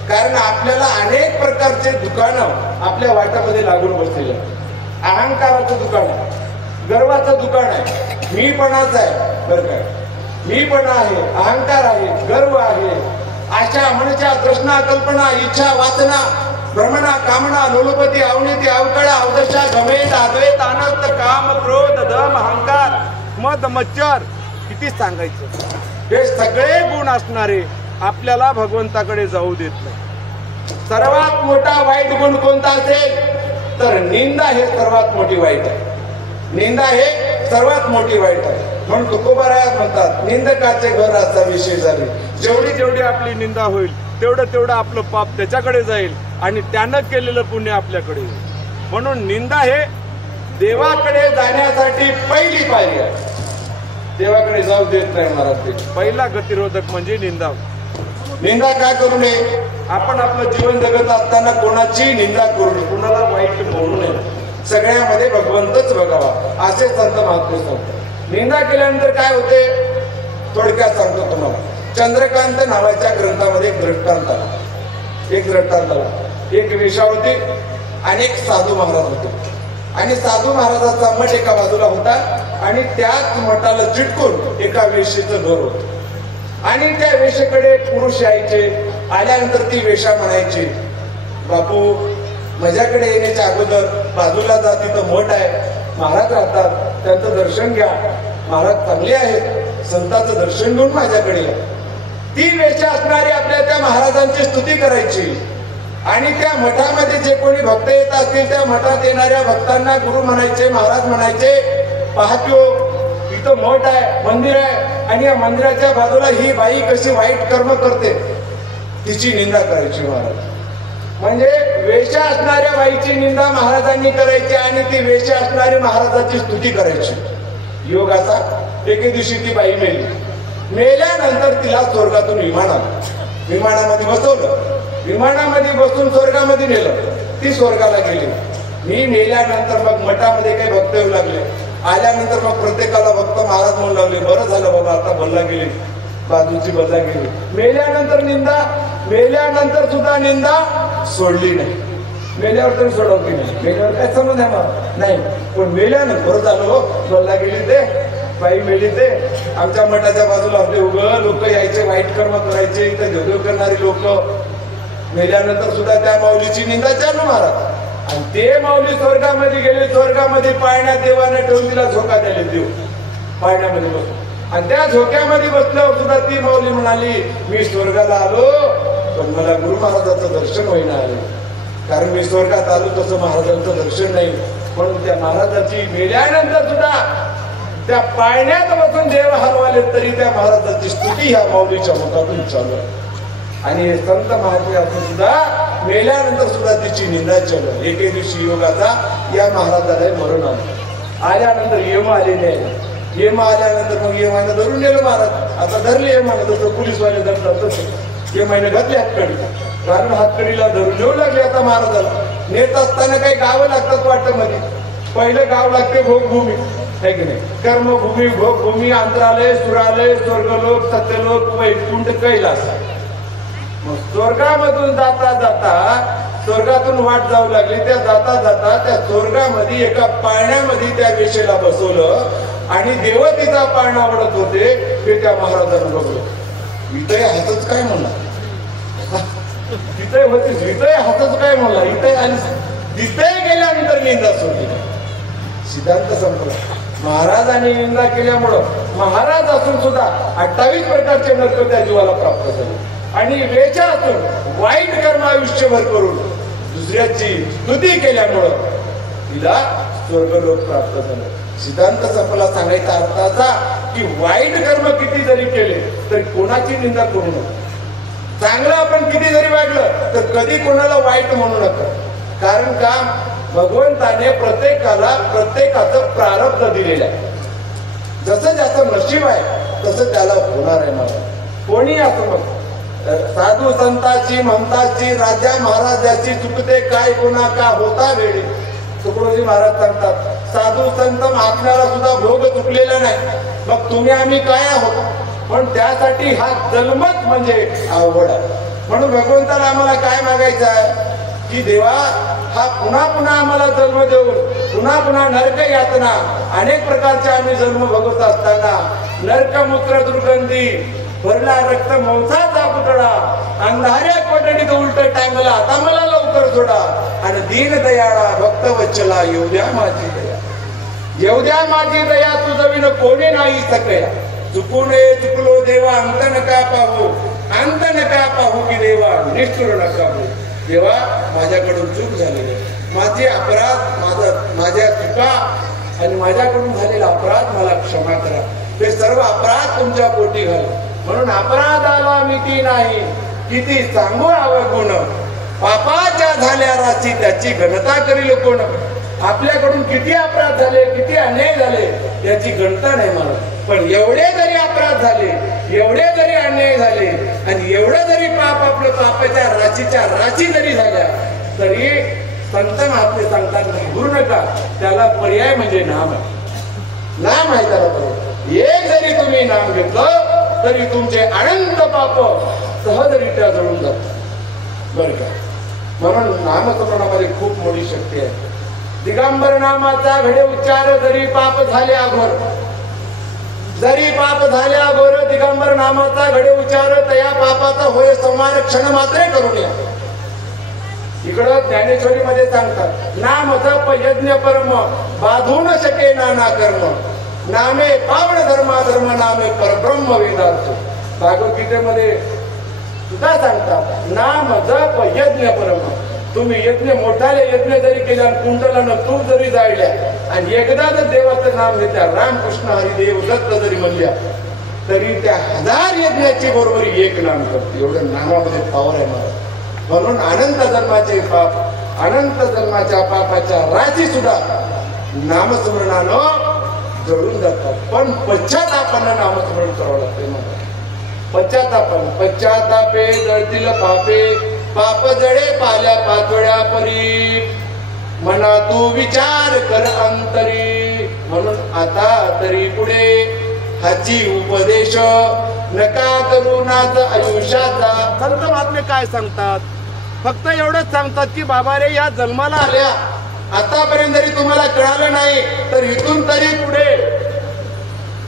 कारण आपल्याला अनेक प्रकारचे दुकानं आपल्या वाटामध्ये लागून बसलेले. अहंकाराचं दुकान आहे, गर्वाचं दुकान आहे, मीपणाचं आहे. बरं काय मीपणा आहे, अहंकार आहे, गर्व आहे, आशा मनशा तृष्णा कल्पना इच्छा वासना भ्रमणा कामना लोलुपती अवनीती अवकळा अवदशा गमेत अद्वैत अनर्थ काम क्रोध दम अहंकार मद मच्छर किती सांगायचं. हे सगळे गुण असणारे आपल्याला भगवंताकडे जाऊ देत नाही. सर्वात मोठा वाईट गुण कोणता असेल तर निंदा हे सर्वात मोठी वाईट आहे. निंदा हे सर्वात मोठी वाईट आहे. म्हणून तुकोबाराय म्हणतात निंदकाचे घर असा विषय झाले. जेवढी आपली निंदा होईल तेवढं आपलं पाप त्याच्याकडे जाईल आणि त्यानं केलेलं पुण्य आपल्याकडे येईल. म्हणून निंदा हे देवाकडे जाण्यासाठी पहिली पायरी आहे. देवाकडे जाऊ देत नाही महाराज. ते पहिला गतिरोधक म्हणजे निंदा. निंदा का करू नये? आपण आपलं जीवन जगत असताना कोणाची निंदा करू नये, कोणाला वाईट बोलू नये. सगळ्यामध्ये भगवंतच बघावा असे संत महात्मे सांगतात. निंदा केल्यानंतर काय होते थोडक्यात सांगतो तुम्हाला. चंद्रकांत नावाच्या ग्रंथामध्ये एक दृष्टांत आला. एक वेश्या होती आणि एक साधू महाराज होते आणि साधू महाराजाचा मठ एका बाजूला होता आणि त्याच मठाला चिटकून एका वेश्येचं घर होतं आणि त्या वेश्येकडे पुरुष यायचे. आल्यानंतर ती वेश्या म्हणायची बापू माझ्याकडे येण्याच्या अगोदर बाजूला जा, तिथं मठ आहे, महाराज राहतात, त्यांचं दर्शन घ्या, महाराज चांगले आहेत, संतांचं दर्शन घेऊन माझ्याकडे या. ती वेश्या असणारी आपल्या त्या महाराजांची स्तुती करायची आणि त्या मठामध्ये जे कोणी भक्त येत असतील त्या मठात येणाऱ्या भक्तांना गुरु म्हणायचे, महाराज म्हणायचे. पाहतो इथं मठ आहे, मंदिर आहे, आणि या मंदिराच्या बाजूला ही बाई कशी वाईट कर्म करते तिची निंदा करायची महाराज. म्हणजे वेश्या असणाऱ्या बाईची निंदा महाराजांनी करायची आणि ती वेश्या असणारी महाराजाची स्तुती करायची. योगाचा एके दिवशी ती बाई मेली. मेल्यानंतर तिला स्वर्गातून विमान आलं. विमानामध्ये बसवलं, विमानामध्ये बसून स्वर्गामध्ये नेलं. ती स्वर्गाला गेली. मी मेल्यानंतर मग मठामध्ये काही भक्त येऊ लागले. आल्यानंतर मग प्रत्येकाला भक्त महाराज म्हणू लागले, बरं झालं बाबा आता बल्ला गेली, बाजूची बल्ला गेली. मेल्यानंतर निंदा, मेल्यानंतर सुद्धा निंदा सोडली नाही. मेल्यावर तरी सोडवली नाही. मेल्यावर काय समज आहे मला नाही, पण मेल्यानंतर बरं झालं हो, बल्ला गेली ते बाई मेली ते. आमच्या मठाच्या बाजूला होते उगं लोक यायचे, वाईट कर्म करायचे, इथं देवदेव करणारी लोक. मेल्यानंतर सुद्धा त्या माऊलीची निंदा चालू महाराज. आणि ते माऊली स्वर्गामध्ये गेले. स्वर्गामध्ये पाळण्यात देवाने ठेवून तिला झोका द्यायला, देव पाळण्यामध्ये बसलो. आणि त्या झोक्यामध्ये बसल्यावर सुद्धा ती माऊली म्हणाली, मी स्वर्गाला आलो पण मला गुरु महाराजांचं दर्शन होईना आले, कारण मी स्वर्गात आलो तसं महाराजांचं दर्शन नाही. म्हणून त्या महाराजाची मेल्यानंतर सुद्धा त्या पाळण्यात बसून देव हरवाले तरी त्या महाराजांची स्तुती ह्या माऊलीच्या मुखातून चालू आहे. आणि संत महात्म्यातून सुद्धा मेल्यानंतर सुद्धा तिची निंदा चालू. एके दिवशी योगाचा या महाराजाला मरण आलं. आल्यानंतर यम आलेले आहे. यम आल्यानंतर मग यमाने धरून नेलं महाराज. आता धरले यमाने, तसं पोलीसवाले धरतात तसं यमाने घातले हातकडी, कारण हातकडीला धरून नेऊ लागले. आता महाराजाला नेत असताना काही गावं लागतात वाटतं मध्ये. पहिलं गाव लागते भोगभूमी, है की नाही, कर्मभूमी, भोगभूमी, अंतरालय, सुरालय, स्वर्गलोक, सत्यलोक, वैकुंठ, कैलास. मग स्वर्गामधून जाता जाता स्वर्गातून वाट जाऊ लागली. त्या जाता जाता त्या स्वर्गामध्ये एका पाळण्यामध्ये त्या वेशेला बसवलं आणि देवतेचा पाळणा आवडत होते. हे त्या महाराजांना बघलं. इथं हातच काय म्हणला, तिथे होतीस, इथं हातच काय म्हणला, इथे आणि तिथे गेल्यानंतर निंदा सोडली. सिद्धांत संपला. महाराजांनी निंदा केल्यामुळं महाराज असून सुद्धा 28 प्रकारचे नरक त्या जीवाला प्राप्त झाले. आणि वेचा असून वाईट कर्म आयुष्यभर करून दुसऱ्याची स्तुती केल्यामुळं तिला स्वर्गलोक प्राप्त झालं. सिद्धांत संपला. सांगायचा अर्थ असा की वाईट कर्म किती जरी केले तरी कोणाची निंदा करू नका. चांगलं आपण किती जरी वागलं तर कधी कोणाला वाईट म्हणू नका. कारण का, भगवंताने प्रत्येकाला प्रत्येकाचं प्रारब्ध दिलेलं आहे. जसं ज्याचं नशीब आहे तसं त्याला होणार आहे. मला कोणी असं मग साधू संताची, ममताची, राजा महाराजाची चुकते काय कोणा का होता वेळी. तुकडोजी महाराज सांगतात, साधू संत महात्म्याला सुद्धा भोग चुकलेला नाही, मग तुम्ही आम्ही काय आहोत. पण त्यासाठी हा जन्मच म्हणजे अवघड आहे. म्हणून भगवंताला आम्हाला काय मागायचं आहे की देवा, हा पुन्हा पुन्हा आम्हाला जन्म देऊन पुन्हा पुन्हा नरक यातना अनेक प्रकारचे आम्ही जन्म भोगत असताना नरक मूत्र दुर्गंधी भरला रक्त मांसाचा पुतळा अंधाऱ्या कोठडीत उलट टांगला, आता मला लवकर सोडा. आणि दीन दयाळा भक्त वच्छला येऊ द्या माझी दया, येऊ द्या माझी दया, तुझं विन कोणी नाही सकया. चुकू नये चुकलो देवा, अंत नका पाहू, अंत नका पाहू की देवा निष्ठुर नका हो. देवा, माझ्याकडून चूक झालेली, माझे अपराध, माझ्या चुका आणि माझ्याकडून झालेला अपराध मला क्षमा करा. ते सर्व अपराध तुमच्या पोटी घाल. म्हणून अपराधाला मिती नाही, किती सांगू अवगुण, पापाच्या झाल्या राशी त्याची गणता करील कोण. आपल्याकडून किती अपराध झाले, किती अन्याय झाले याची गणता नाही मला. पण एवढे जरी अपराध झाले, एवढे जरी अन्याय झाले आणि एवढं जरी पाप आपलं पापाच्या राशी जरी झाल्या तरी संत महात्मे सांगतात घाबरू नका. त्याला पर्याय म्हणजे नाम आहे. नाम आहे त्याला पर्याय. एक जरी तुम्ही नाम घेतलं तरी तुमचे अनंत पाप सहजरित्या जळून जातात बरं का. म्हणून नामस्मरणामध्ये खूप मोठी शक्ती आहे. दिगंबर नामाचा घडे उच्चार जरी पाप झाले अघोर, जरी पाप झाले अघोर, दिगंबर नामाचा घडे उच्चार तया पापाचा होय संहार क्षण मात्रे करून या. इकडं ज्ञानेश्वरी मध्ये सांगतात, नाम जप यज्ञ परम बाधून शके नाना कर्म, नामे पावन धर्मा धर्म नामे परब्रह्म वेदार्थ. भागवतगीतेमध्ये सुद्धा सांगतात नाम जप यज्ञ परम. तुम्ही यज्ञ मोठाले यज्ञ जरी केला, कुंडलानं तूप जरी जाळल्या आणि एकदा जर देवाचं नाम घेतल्या, रामकृष्ण हरिदेव दत्त जरी म्हणल्या, तरी त्या 1000 यज्ञाची बरोबरी एक नाम करते. एवढं नामामध्ये पावर आहे महाराज. म्हणून अनंत जन्माचे पाप, अनंत जन्माच्या पापाच्या राशी सुद्धा नामस्मरणानं जळून जातात. पण पश्चातापानं नामस्मरण करावं लागते महाराज. पश्चातापे जळतील पापे, पाप जळे पाल्या पातोळ्या परी, मना तू विचार कर अंतरी. म्हणून आता तरी पुढे हाची उपदेश नका करू नाच आयुष्याचा. संत महात्मे काय सांगतात? फक्त एवढंच सांगतात की बाबा रे, या जन्माला आल्या, आतापर्यंत जरी तुम्हाला कळालं नाही तर इथून तरी पुढे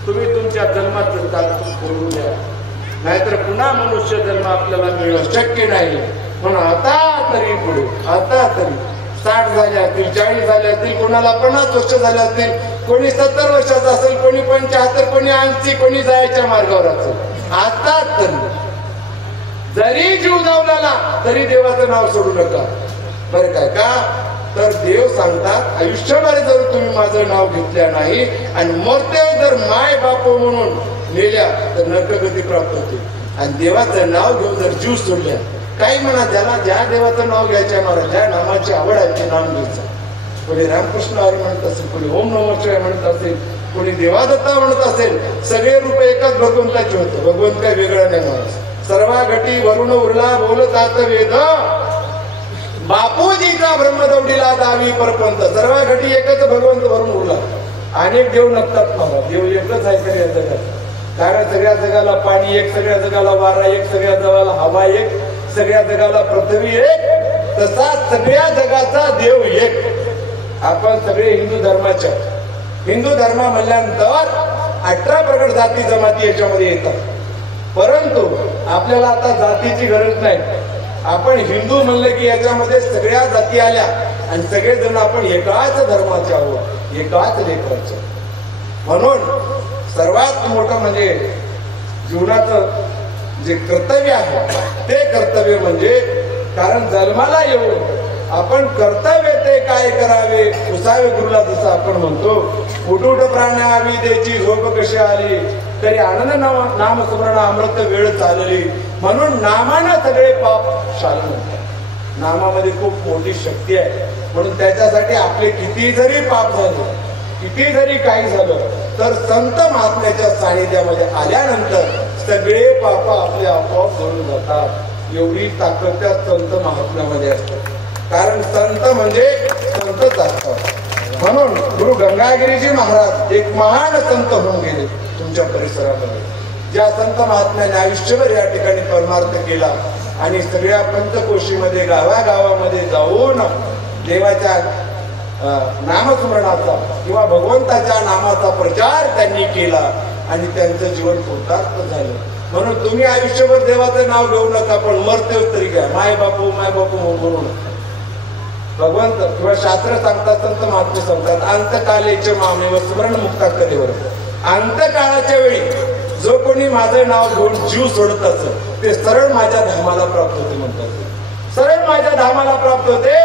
तुम्ही तुमच्या जन्माचं तात्पुरतं करून द्या, नाहीतर पुन्हा मनुष्य जन्म आपल्याला मिळणं शक्य नाही. म्हणून आता तरी पुढे, आता तरी 60 झाले असतील, 40 झाले असतील, कोणाला 50 वर्ष झाले असतील, कोणी 70 वर्षाचा असेल, कोणी 75, कोणी 80, कोणी जायच्या मार्गावर असेल. आता तरी जरी जीव जावला तरी देवाचं नाव सोडू नका. बरं काय का? तर देव सांगतात आयुष्यभर जर तुम्ही माझं नाव घेतल्या नाही आणि मरते जर माय बाप म्हणून नेल्या तर नरकगती प्राप्त होते. आणि देवाचं नाव घेऊन जर जीव सोडल्या, काही म्हणा ज्याला ज्या देवाचं नाव घ्यायचं महाराज, ज्या नामाची आवड आहे ते नाम घ्यायचं. कोणी रामकृष्ण हरी म्हणत असेल, कोणी ओम नमः शिवाय म्हणत असेल, कोणी देवादत्ता म्हणत असेल, सगळे रूप एकच भगवंताचे होते. भगवंत काय वेगळा नाही महाराज. सर्वा घटी वरुण उरला बोलतात वेद, बापूजीचा ब्रह्मदौडीला दावी परपंत. सर्व घटी एकच भगवंत वरून उरला. अनेक देव नसतात महाराज, देव एकच आहे सगळ्या जगात. कारण सगळ्या जगाला पाणी एक, सगळ्या जगाला वारा एक, सगळ्या जगाला हवा एक, सगळ्या जगाला पृथ्वी एक, तसा सगळ्या जगाचा देव एक. आपण सगळे हिंदू धर्माच्या, हिंदू धर्म म्हणल्यानंतर 18 प्रगट जाती जमाती याच्यामध्ये येतात. परंतु आपल्याला आता जातीची गरज नाही. आपण हिंदू म्हणलं की याच्यामध्ये सगळ्या जाती आल्या आणि सगळेजण आपण एकाच धर्माचे आहोत, एकाच लेकराचे. म्हणून सर्वात मोठं म्हणजे जीवनाचं जे कर्तव्य आहे ते कर्तव्य म्हणजे, कारण जन्माला येऊन आपण कर्तव्य ते काय करावे, उसावे गुरुला जसं आपण म्हणतो, उठूट प्राणावी त्याची झोप कशी आली, तरी आनंद नामस्मरण अमृत वेळ चालली. म्हणून नामानं सगळे पाप शालन होतात. नामामध्ये खूप मोठी शक्ती आहे. म्हणून त्याच्यासाठी आपले किती जरी पाप झाले, किती जरी काही झालं, तर संत महात्म्याच्या सानिध्यामध्ये आल्यानंतर सगळे पाप आपले आपोआप धरून जातात. एवढी ताकद त्या संत महात्म्यामध्ये असते. कारण संत म्हणजे संतच असतात. म्हणून गुरु गंगागिरीजी महाराज एक महान संत होऊन गेले तुमच्या परिसरामध्ये. ज्या संत महात्म्याने आयुष्यभर या ठिकाणी परमार्थ केला आणि सगळ्या पंचकोशीमध्ये गावागावामध्ये जाऊन देवाच्या नामस्मरणाचा किंवा भगवंताच्या नामाचा प्रचार त्यांनी केला आणि त्यांचं जीवन कृतार्थ झालं. म्हणून तुम्ही आयुष्यभर देवाचं नाव घेऊ नका, पण मरते तरी काय माय बापू म्हणू नका. भगवंत किंवा शास्त्र सांगतात, संत महात्मे सांगतात, अंतकालेचे मामेव स्मरण मुक्ता कलेवर. अंतकाळाच्या वेळी जो कोणी माझं नाव घेऊन जीव सोडत असत ते सरळ माझ्या धामाला प्राप्त होते म्हणतात. सरळ माझ्या धामाला प्राप्त होते.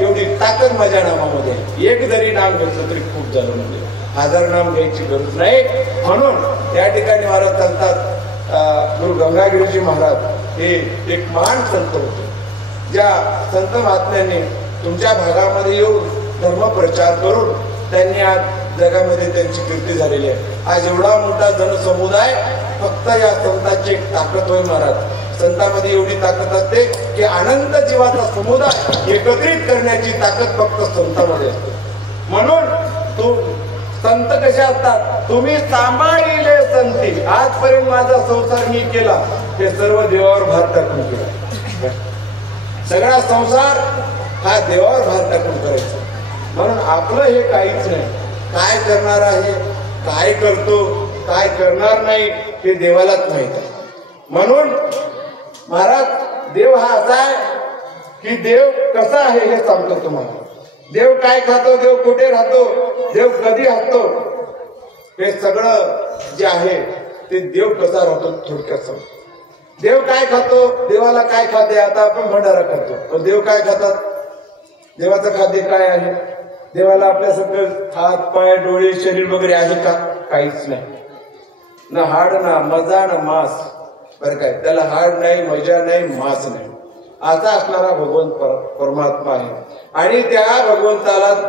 एवढी ताकद माझ्या नामामध्ये. एक जरी नाम घेतलं तरी खूप झालं. म्हणजे 1000 नाम घ्यायची गरज नाही. म्हणून या ठिकाणी महाराज सांगतात, गुरु गंगागिरीजी महाराज हे एक महान संत होते. ज्या संत महात्म्यांनी तुमच्या भागामध्ये येऊन धर्म प्रचार करून त्यांनी आज जगामध्ये त्यांची कीर्ती झालेली आहे. आज एवढा मोठा जनसमुदाय फक्त या संतांची एक ताकद होय महाराज. संतांमध्ये एवढी ताकद असते की अनंत जीवाचा समुदाय एकत्रित करण्याची ताकद फक्त संतांमध्ये असते. म्हणून तू संत कसे असतात, तुम्ही सांभाळले संती. आजपर्यंत माझा संसार मी केला, हे सर्व देवावर भार टाकून केला. सगळा संसार हा देवावर भार टाकून करायचा. म्हणून आपलं हे काहीच नाही. काय करणार आहे, काय करतो, काय करणार नाही हे देवालाच माहित आहे. म्हणून महाराज देव हा असा आहे की देव कसा आहे हे सांगतो तुम्हाला. देव काय खातो, देव कुठे राहतो, देव कधी हसतो, हे सगळं जे आहे ते देव कसा राहतो थोडक्यात सांगतो. देव काय खातो? देवाला काय खाते? आता आपण भंडारा करतो, पण देव काय खातात? देवाचं खाद्य काय आहे? देवाला आपल्या सगळं हात पाय डोळे शरीर वगैरे आहे का? काहीच नाही. ना हाड ना मजा ना मांस. बरं काय, त्याला हाड नाही, मजा नाही, मांस नाही, असा असणारा भगवंत परमात्मा आहे. आणि त्या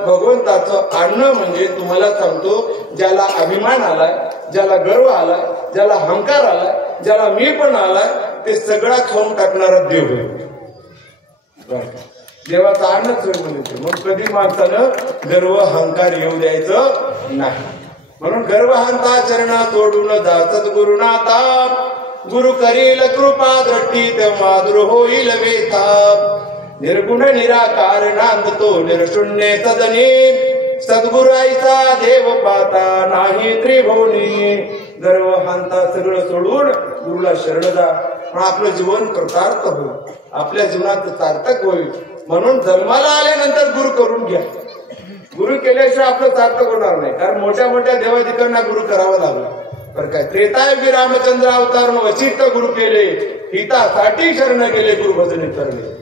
भगवंताचं अन्न म्हणजे तुम्हाला सांगतो, ज्याला अभिमान आलाय, ज्याला गर्व आलाय, ज्याला अहंकार आलाय, ज्याला मी पण आलाय, ते सगळा खाऊन टाकणारा देव आहे. देवाचा अन्नच म्हणजे मग कधी माणसानं गर्व अहंकार येऊ द्यायचं नाही. म्हणून गर्वहंता चरणा तोडून जाचत गुरुनाथा, गुरु करील कृपा दृष्टी तेव्हा दूर होईल वेथा. निर्गुण निराकार नांदतो निरशून्य सदनी, सद्गुराईचा देव पाता नाही त्रिभुवनी. गर्वहंता सगळं सोडून गुरुला शरण जा, पण आपलं जीवन कृतार्थ होईल, आपल्या जीवनात सार्थक होईल. म्हणून जन्माला आल्यानंतर गुरु करून घ्या. गुरु केल्याशिवाय आपलं सार्थक होणार नाही, कारण मोठ्या मोठ्या देवाधिकांना गुरु करावं लागलं. बरं काय, त्रेतायुगी रामचंद्र अवतारून वचिष्ठ गुरु केले, हितासाठी शरण गेले गुरु भजने करले.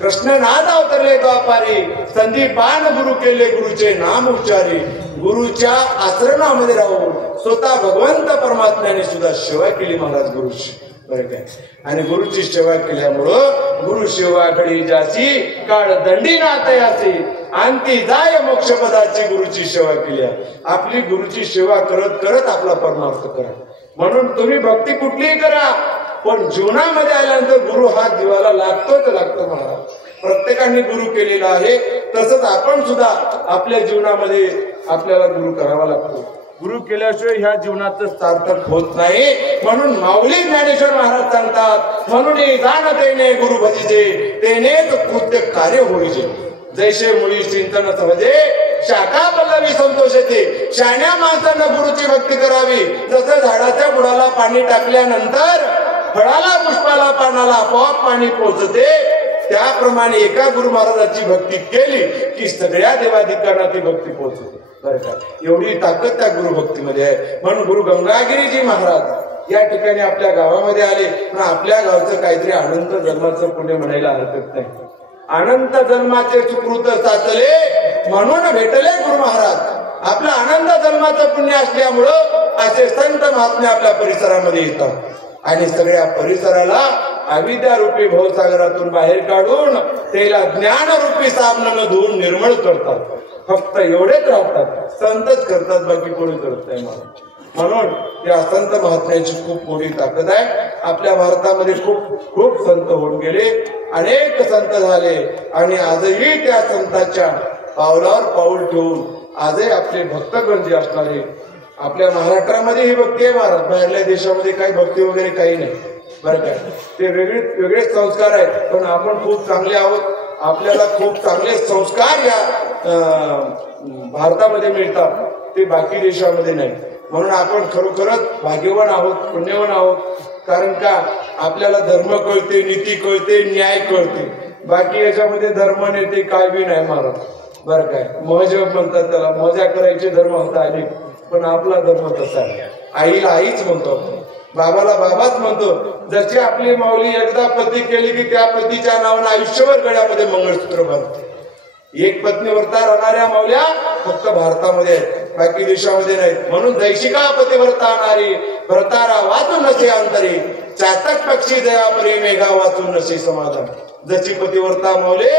कृष्ण नाथ अवतरले द्वापारी, संदीपान गुरु केले गुरुचे नाम उच्चारी. गुरुच्या आचरणामध्ये राहून स्वतः भगवंत परमात्म्याने सुद्धा सेवा केली महाराज गुरुची. बरं काय, आणि गुरुची सेवा केल्यामुळं गुरु सेवा घडी जाची काळ दंडी नातयाची, अंती जाय मोक्षपदाची गुरुची सेवा केली. आपली गुरुची सेवा करत करत आपला परमार्थ करा. म्हणून तुम्ही भक्ती कुठलीही करा, पण जीवनामध्ये आल्यानंतर गुरु हा जीवाला लागतोच लागतो. महाराज प्रत्येकाने गुरु केलेला आहे, तसंच आपण सुद्धा आपल्या जीवनामध्ये आपल्याला गुरु करावा लागतो. गुरु केल्याशिवाय ह्या जीवनाचं सार्थक होत नाही. म्हणून माऊली ज्ञानेश्वर महाराज सांगतात, म्हणून जाणतेने गुरु भजिजे तेनेच कृत्य कार्य होईजे. जैसे मुळी चिंतन सहजे शाखा पल्लवी संतोष येते. शहाण्या माणसानं गुरुची भक्ती करावी. जसं झाडाच्या बुडाला पाणी टाकल्यानंतर फळाला पुष्पाला पानाला आपोआप पाणी पोचते, त्याप्रमाणे एका गुरु महाराजांची भक्ती केली की सगळ्या देवाधिकांना ती भक्ती पोहोचते. बरं का, एवढी ताकद त्या गुरुभक्तीमध्ये आहे. म्हणून गुरु गंगागिरीजी महाराज या ठिकाणी आपल्या गावामध्ये आले, पण आपल्या गावचं काहीतरी अनंत जन्माचं पुण्य म्हणायला हरकत नाही. अनंत जन्माचे सुकृत साचले म्हणून भेटले गुरु महाराज. आपलं अनंत जन्माचं पुण्य असल्यामुळं असे संत महात्मे आपल्या परिसरामध्ये येतात आणि सगळ्या परिसराला अविद्या रूपी भवसागरातून बाहेर काढून त्याला ज्ञान रूपी साबणानं धुवून निर्मळ करतात. फक्त एवढेच राहतात, संतच करतात, बाकी कोणी करत नाही. म्हणून या संत महात्म्याची खूप मोठी ताकद आहे. आपल्या भारतामध्ये खूप खूप संत होऊन गेले, अनेक संत झाले, आणि आजही त्या संतांच्या पावलावर पाऊल ठेवून आजही आपले भक्तगण जे असणारे आपल्या महाराष्ट्रामध्ये ही भक्ती आहे. महाराज बाहेरल्या देशामध्ये काही भक्ती वगैरे काही नाही. बरं काय, ते वेगळे संस्कार आहेत, पण आपण खूप चांगले आहोत. आपल्याला खूप चांगले संस्कार या भारतामध्ये मिळतात, ते बाकी देशामध्ये नाही. म्हणून आपण खरोखरच भाग्यवान आहोत, पुण्यवान आहोत. कारण का, आपल्याला धर्म कळते, नीती कळते, न्याय कळते. बाकी याच्यामध्ये धर्म नेते काय बी नाही महाराज. बरं काय, महजब म्हणतात त्याला, मजा करायचे धर्म होता अनेक, पण आपला धर्म तसा आहे. आईला आईच म्हणतो, बाबाला बाबाच म्हणतो. जशी आपली माऊली एकदा पती केली की त्या पतीच्या नावानं आयुष्यभर गळ्यामध्ये मंगळसूत्र बांधते. एक पत्नीव्रता राहणाऱ्या माऊल्या फक्त भारतामध्ये आहेत, बाकी देशामध्ये नाहीत. म्हणून दैशिका पतिव्रता नारी व्रतारा वाचून नसे अंतरी, चातक पक्षी दया परी मेघा वाचून नसे समाधान. जशी पतिव्रता माऊले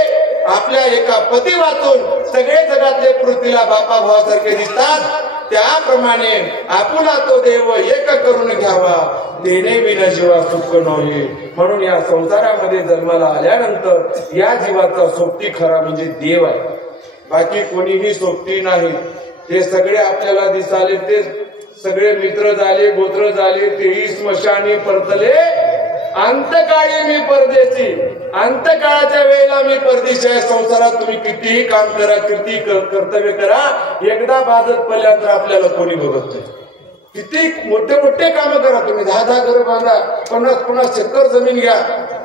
आपल्या एका पती वाचून सगळे जगातले पृथ्वीला बापा भावासारखे दिसतात, त्याप्रमाणे आपुला तो देव एक करून घ्यावा, देणे विना जीवा सुख नव्हे. म्हणून या संसारामध्ये जन्माला आल्यानंतर या जीवाचा सोबती खरा म्हणजे देव आहे, बाकी कोणीही सोबती नाही. हे सगळे आपल्याला दिसाले, ते सगळे मित्र झाले, गोत्र झाले, तेही स्मशानी परतले. अंतकाळी मी परदेशी, अंतकाळाच्या वेळेला मी परदेशी आहे. संसारात तुम्ही कितीही काम करा, किती कर्तव्य करा, एकदा बाजत पडल्यानंतर आपल्याला कोणी बघत नाही. किती मोठे मोठे काम करा तुम्ही, 10 घर बांधा, 50 एकर जमीन घ्या,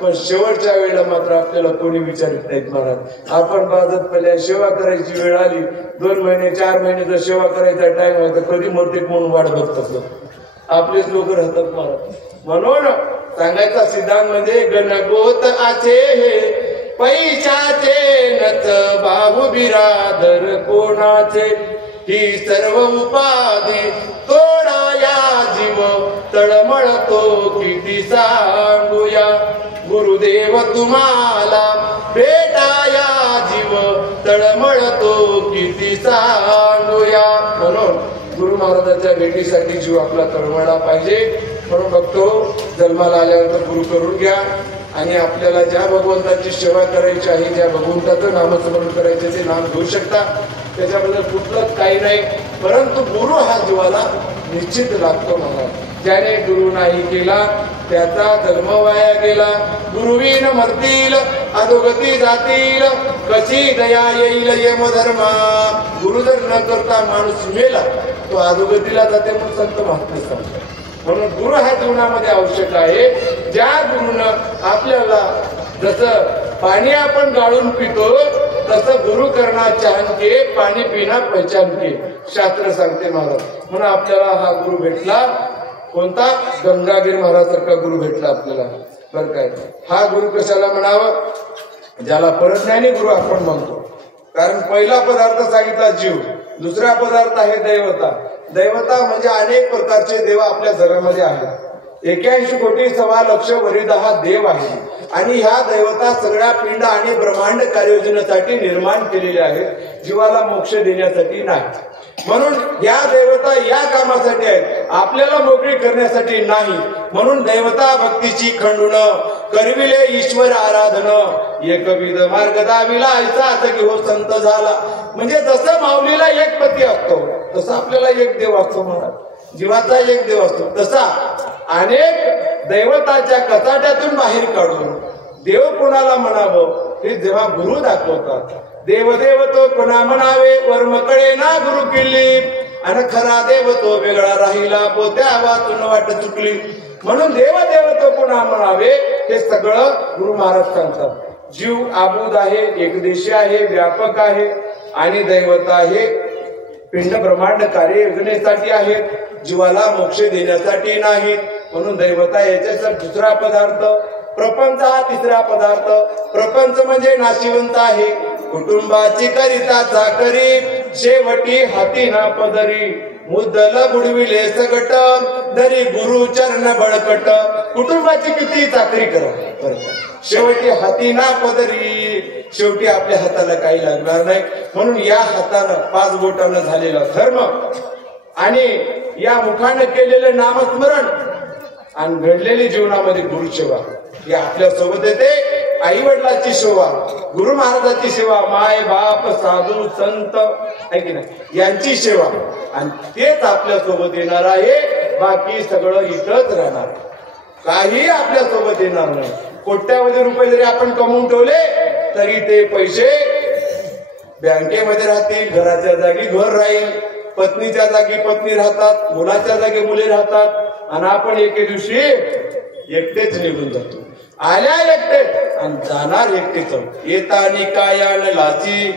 पण शेवटच्या वेळेला मात्र आपल्याला कोणी विचारित नाहीत. महाराज आपण बाजत पडल्या, सेवा करायची वेळ आली, 2 महिने 4 महिने जर सेवा करायचा टाइम आहे तर कधी मरते म्हणून वाट बघतात आपलेच लोक राहतात महाराज. म्हणून सांगायचा सिद्धांत म्हणजे गणगोत आचे हे पैशाचे नच बाहू बिरादर कोणाचे ही सर्व उपाधी तोडाया जीव तळमळतो किती सांगूया गुरुदेव तुम्हाला भेटाया जीव तळमळतो किती सांगूया. म्हणून गुरु महाराजांच्या भेटीसाठी जीव आपला तळमळला पाहिजे. म्हणून बघतो जन्माला आल्यानंतर गुरु करून घ्या आणि आपल्याला ज्या भगवंताची सेवा करायची आहे, ज्या भगवंताचं नामस्मरण करायचे ते नाम घेऊ शकता. त्याच्याबद्दल कुठलंच काही नाही, परंतु गुरु हा जीवाला निश्चित लागतो. महाराज ज्याने गुरु नाही केला त्याचा जन्म वाया गेला. गुरुवीन मरतील अधोगती जातील कशी दया येईल यमधर्मा. गुरु जर न करता माणूस मेला तो अधोगतीला जाते म्हणून संत महात्मे सांगतात. म्हणून गुरु हा जीवनामध्ये आवश्यक आहे. ज्या गुरुनं आपल्याला जसं पाणी आपण गाळून पितो तसं गुरु करना चाहन के पाणी पिना पहचान के शास्त्र सांगते महाराज. म्हणून आपल्याला हा गुरु भेटला. कोणता? गंगागीर महाराज सारखा गुरु भेटला आपल्याला. बरं काय, हा गुरु कशाला म्हणावं? ज्याला परज्ञानी गुरु आपण म्हणतो. कारण पहिला पदार्थ सांगितला जीव, दुसरा पदार्थ आहे दैवता. दैवता म्हणजे अनेक प्रकारचे देव आपल्या जगामध्ये आहेत. 81 कोटी 1.25 लक्ष वरिष्ठ हा देव आहे आणि ह्या दैवता सगळ्या पिंड आणि ब्रह्मांड कार्योजनेसाठी निर्माण केलेले आहेत, जीवाला मोक्ष देण्यासाठी नाही. म्हणून या देवता या कामासाठी आहेत, आपल्याला मोकळी करण्यासाठी नाही. म्हणून देवता भक्तीची खंडून करविले ईश्वर आराधन एकविध मार्ग दाविला ऐसा की हो संत झाला. म्हणजे जसं माऊलीला एक पती असतो तसं आपल्याला एक देव असतो महाराज, जीवाचा एक देव असतो. तसा अनेक दैवताच्या कचाट्यातून बाहेर काढून देव कोणाला म्हणावं हे जेव्हा गुरु दाखवतात. देवदेव तो पुन्हा म्हणावे वर्म कळे ना गुरु किल्ली आणि खरा देव तो वेगळा राहिला पोत्या वाचून वाट चुकली. म्हणून देवदेव तो पुन्हा म्हणावे हे सगळं गुरु महाराज सांगतात. जीव आबूद आहे, एकदेशी आहे, व्यापक आहे आणि दैवता आहे पिंड ब्रह्मांड कार्य योजनेसाठी आहेत, जीवाला मोक्ष देण्यासाठी नाहीत. म्हणून दैवता याच्यासाठी दुसरा पदार्थ. प्रपंच हा तिसरा पदार्थ. प्रपंच म्हणजे नाशिवंत आहे, कुटुंबाची करिता चाकरी शेवटी हाती ना पदरी मुद्दल बुडविले सगट दरी गुरु चरण बळकट. कुटुंबाची किती चाकरी करा शेवटी हाती ना पदरी, शेवटी आपल्या हाताला काही लागणार नाही. म्हणून या हातानं 5 बोटानं झालेला धर्म आणि या मुखानं केलेलं नामस्मरण आणि घडलेली जीवनामध्ये गुरुसेवा ही आपल्या सोबत येते. आई वडिलांची सेवा, गुरु महाराजांची सेवा, माय बाप साधू संत आहे की नाही यांची सेवा आणि तेच आपल्या सोबत येणार आहे. बाकी सगळं इथंच राहणार, काही आपल्या सोबत येणार नाही. कोट्यावधी रुपये जरी आपण कमवून ठेवले तरी ते पैसे बँकेमध्ये राहतील, घराच्या जागी घर राहील, पत्नीच्या जागी पत्नी राहतात, मुलाच्या जागी मुले राहतात आणि आपण एके दिवशी एकटेच निघून जातो. आल्या एकटेच आणि जाणार एकटेच. येतानी काय आणलं लाची,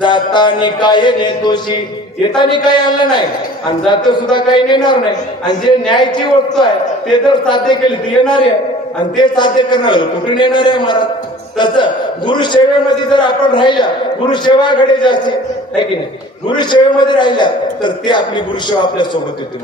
जातानी काय नेतोशी. येतानी काही आणलं नाही आणि जातो सुद्धा काही नेणार नाही. आणि जे न्यायची वस्तू आहे ते जर साध्य केली तर येणार आहे आणि ते साध्य करणार कुठून येणार आहे महाराज. तसं गुरुसेवेमध्ये जर आपण राहिल्या, गुरुसेवा घडे जास्ती आहे की नाही, गुरुसेवेमध्ये राहिल्या तर ते आपली गुरुसेवा आपल्या सोबत येते.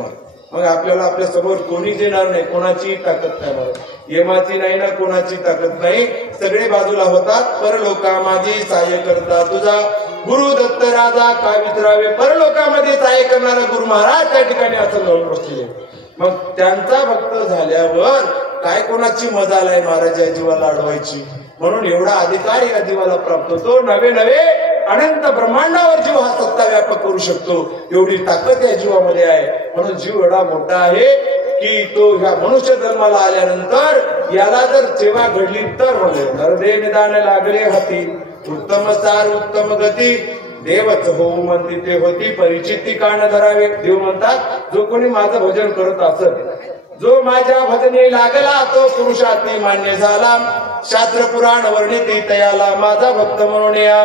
मग आपल्याला आपल्या समोर कोणीच येणार नाही, कोणाची ताकद नाही महाराज. यमाची नाही ना कोणाची ताकद नाही, सगळे बाजूला होतात. परलोका माझी सहाय्य करता तुझा गुरु दत्त राजा काय विचारावे. परलोकामध्ये सहाय्य करणारा गुरु महाराज त्या ठिकाणी असं जाऊन बसले. मग त्यांचा भक्त झाल्यावर काय कोणाची मजा आलाय महाराज या जीवाला अडवायची. म्हणून एवढा अधिकार या जीवाला प्राप्त होतो. नवे नवे अनंत ब्रह्मांडावर जीव हा सत्ता व्यापक करू शकतो, एवढी ताकद या जीवामध्ये आहे. म्हणून जीव एवढा मोठा आहे की तो ह्या मनुष्य जन्माला आल्यानंतर याला जर सेवा घडली तर म्हणजे नरदे निदान लागले हाती उत्तम सार उत्तम गती देवच होऊ म्हणते ते होती परिचिती कान धरावे. देव म्हणतात जो कोणी माझं भजन करत असत, जो माझ्या भजने लागला तो पुरुषार्थी मान्य झाला. शास्त्र पुराण वर्णिती तयाला माझा भक्त म्हणून या.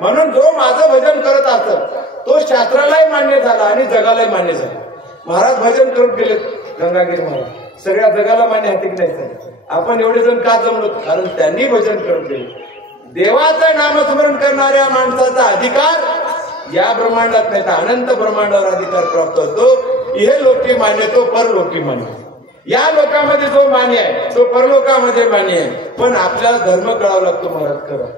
म्हणून जो माझं भजन करत असत तो शास्त्रालाही मान्य झाला आणि जगालाही मान्य झाला. महाराज भजन करत गेले गंगागीर महाराज, सगळ्या जगाला मान्य होते की नाही. आपण एवढे जण का जमलो? कारण त्यांनी भजन करते. देवाचं नामस्मरण करणाऱ्या माणसाचा अधिकार या ब्रह्मांडात नाही तर अनंत ब्रह्मांडावर अधिकार प्राप्त होतो. हे लोकी मान्य, तो परलोकी मान्य. या लोकांमध्ये जो मान्य आहे तो परलोकामध्ये मान्य आहे. पण आपल्याला धर्म कळावा लागतो. महाराज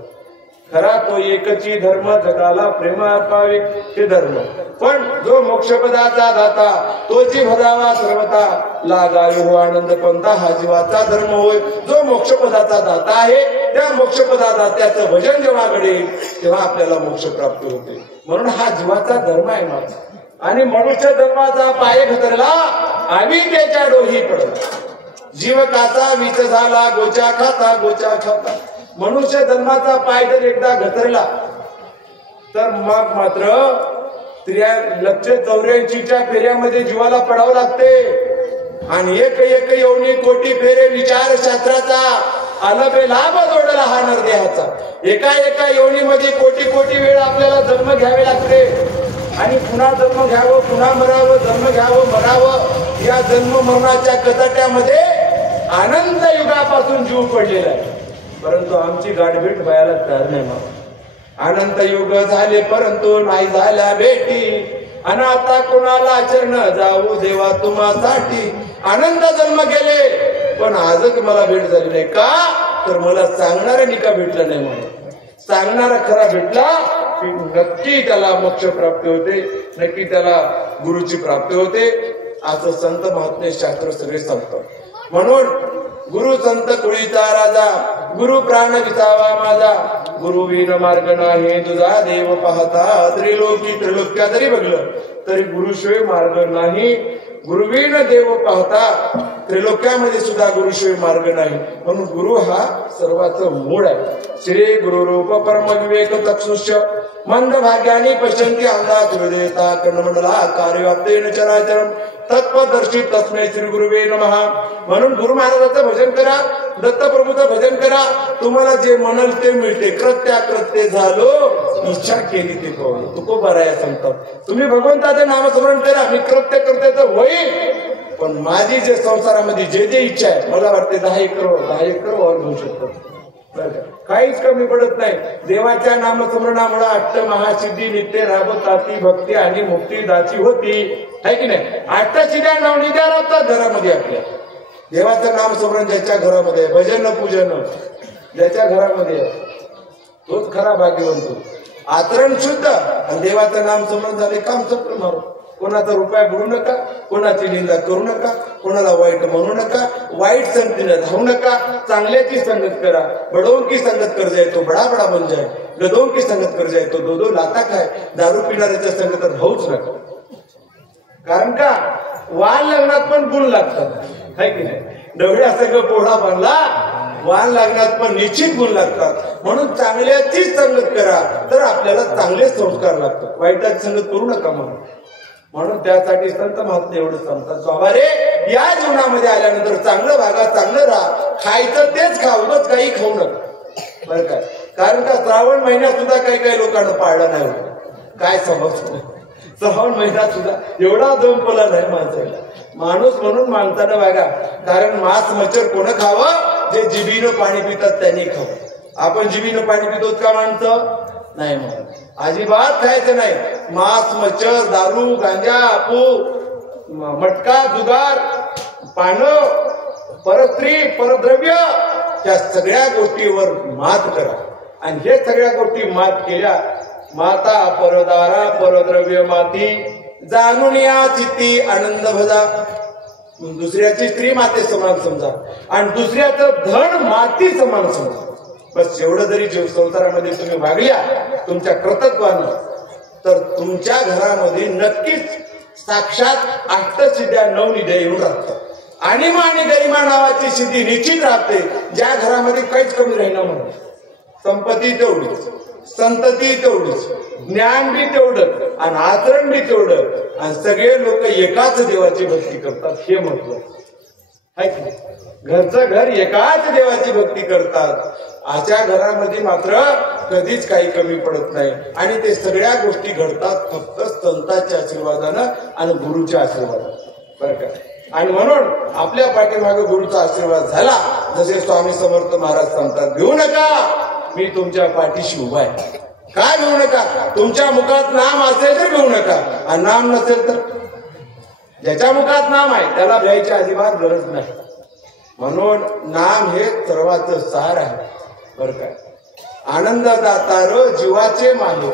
खरा तो एकची धर्म जगाला प्रेम पावे ते धर्म. पण जो मोक्षपदाचा दाता तोची भजावा सर्वता लागावी हो आनंद पंथा हा जीवाचा धर्म होय. जो मोक्षपदाचा दाता आहे त्या मोक्षपदाचा त्याचं भजन जेव्हा घडेल तेव्हा आपल्याला मोक्ष प्राप्त होते. म्हणून हा जीवाचा धर्म आहे माझा. आणि मनुष्य धर्माचा पाय घसरला आम्ही त्याच्या डोही पडला. जीवकाचा विच झाला गोचा खाता गोचा खाता. मनुष्य धर्माचा पाय जर एकदा घसरला तर मग मात्र 384च्या फेऱ्यामध्ये जीवाला पडावं लागते. आणि एक योनी कोटी फेरे विचार शास्त्राचा अलबे लाभ जोडला हा नरदेहाचा. एका योनीमध्ये कोटी वेळ आपल्याला जन्म घ्यावे लागते. आणि पुन्हा जन्म घ्यावं, पुन्हा मरावं, जन्म घ्यावं, मरावं. या जन्म मरणाच्या कचाट्यामध्ये अनंत युगापासून जीव पडलेला आहे. परंतु आमची गाठभेट व्हायला तयार नाही. अनंत युग झाले परंतु नाही झाल्या भेटी. आणि आता कोणाला चरण जाऊ देवा तुम्हासाठी. अनंत जन्म गेले पण आजच मला भेट झाली नाही. का तर मला सांगणाऱ्यांनी का भेटलं नाही. मला सांगणारा खरा भेटला की नक्की त्याला मोक्ष प्राप्ती होते, नक्की त्याला गुरुची प्राप्ती होते. असं संत महात्मे शास्त्र सगळे सांगतात. म्हणून गुरु संत कुळीचा राजा, गुरु प्राण विसावा माझा. गुरु विन मार्ग नाही तुझा देव पाहता. त्रिलोक्या जरी बघलं तरी गुरुशिवाय मार्ग नाही. गुरुविन देव पाहता. त्रिलोक्यामध्ये सुद्धा गुरुशिवाय मार्ग नाही. म्हणून गुरु हा सर्वाचं मूळ आहे. श्री गुरु रूप परम विवेक चक्षुष्य मंद भाग्याने पश्यंती अंधात हृदयता कर्णमंडला कार्यव्याप्तेन चराचरम तत्पदर्शी तस्मै श्री गुरुवे नमः. म्हणून गुरु महाराजांचं भजन करा, दत्तप्रभूचं भजन करा. तुम्हाला जे म्हणाल ते मिळते. कृत्याकृत्य झालो इच्छा केली ते पावलो. तुको बराया सांगतात. तुम्ही भगवंताचं नामस्मरण करा. मी कृत्य करते तर होईल. पण माझी जे संसारामध्ये जे इच्छा आहे मला वाटते 10 एकर वर घेऊ शकतो. काहीच कमी पडत नाही. देवाच्या नामस्मरणामुळे अष्ट महासिद्धी नित्य राबताती भक्ती आणि मुक्ती दाची होती. आहे की नाही? अष्टसिद्ध्या नवनिद्या राबतात घरामध्ये आपल्या. देवाचं नामस्मरण ज्याच्या घरामध्ये, भजन पूजन ज्याच्या घरामध्ये तोच खरा भाग्यवंत. आचरण शुद्ध आणि देवाचं नामस्मरण झाले काम चक्र मारू. कोणाचा रुपया बुडू नका, कोणाची निंदा करू नका, कोणाला वाईट म्हणू नका, वाईट संगतीने धावू नका. चांगल्याची संगत करा. बडों की संगत कर जाए तो बडा बडा बन जाए. गदों की संगत कर जाए तो दो लाता खाय. दारू पिणाऱ्याच्या संगत राहूच नका. कारण का वान लग्नात पण गुण लागतात. आहे की नाही? डवळ्या संघ पोळा बांधला वान लागण्यात पण निश्चित गुण लागतात. म्हणून चांगल्याचीच संगत करा तर आपल्याला चांगले संस्कार लागतात. वाईटाची संगत करू नका. म्हणून त्यासाठी संत महात्मे एवढं सांगतात. स्वाभारे या जीवनामध्ये आल्यानंतर चांगलं वागा, चांगलं राहा. खायचं तेच खा, उगाच काही खाऊ नका. बरं काय? कारण का श्रावण महिन्यात सुद्धा काही लोकांना पाळलं नाही होत. काय समजतो? श्रावण महिन्यात सुद्धा एवढा दमपला नाही माणसाला. माणूस म्हणून माणसानं वागा. कारण मांस मच्छर कोण खावं? जे जिभीनं पाणी पितात त्यांनी खावं. आपण जिभीनं पाणी पितो का माणसं? नाही. म्हणून अजिबात खायचं नाही. मांस मच्छर, दारू, गांजा, आपू, मटका, जुगार, पानं, परस्त्री, परद्रव्य या सगळ्या गोष्टीवर मात करा. आणि हे सगळ्या गोष्टी मात केल्या. माता परदारा परद्रव्य माती जाणून या चित्ती आनंद भजा. दुसऱ्याची स्त्री माते समान समजा आणि दुसऱ्याचं धन माती समान समजा. बस एवढं जरी जीव संसारामध्ये तुम्ही वागल्या तुमच्या कर्तृत्वानं तर तुमच्या घरामध्ये नक्कीच साक्षात अष्टसिद्ध्या नवनिद्या येऊन राहतात. आणि गरिमा नावाची सिद्धी निश्चित राहते. ज्या घरामध्ये काहीच कमी राहिना म्हणून संपत्ती तेवढीच, संतती तेवढीच, ज्ञान बी तेवढं आणि आचरण बी तेवढं आणि सगळे लोक एकाच देवाची भक्ती करतात. हे महत्वाचं आहे. घरचं घर एकाच देवाची भक्ती करतात. अशा घरामध्ये मात्र कधीच काही कमी पडत नाही. आणि ते सगळ्या गोष्टी घडतात फक्त संतांच्या आशीर्वादानं आणि गुरुच्या आशीर्वादानं. बरं का? आणि म्हणून आपल्या पाठीमागे गुरुचा आशीर्वाद झाला. जसे स्वामी समर्थ महाराज सांगतात, भिवू नका, मी तुमच्या पाठीशी उभा आहे. काय भिवू नका? तुमच्या मुखात नाम असेल तर भिवू नका, आणि नाम नसेल तर? ज्याच्या मुखात नाम आहे त्याला भ्यायची अजिबात गरज नाही. म्हणून नाम हे सर्वात सार आहे. बरं काय? आनंद दातार जीवाचे माहेर,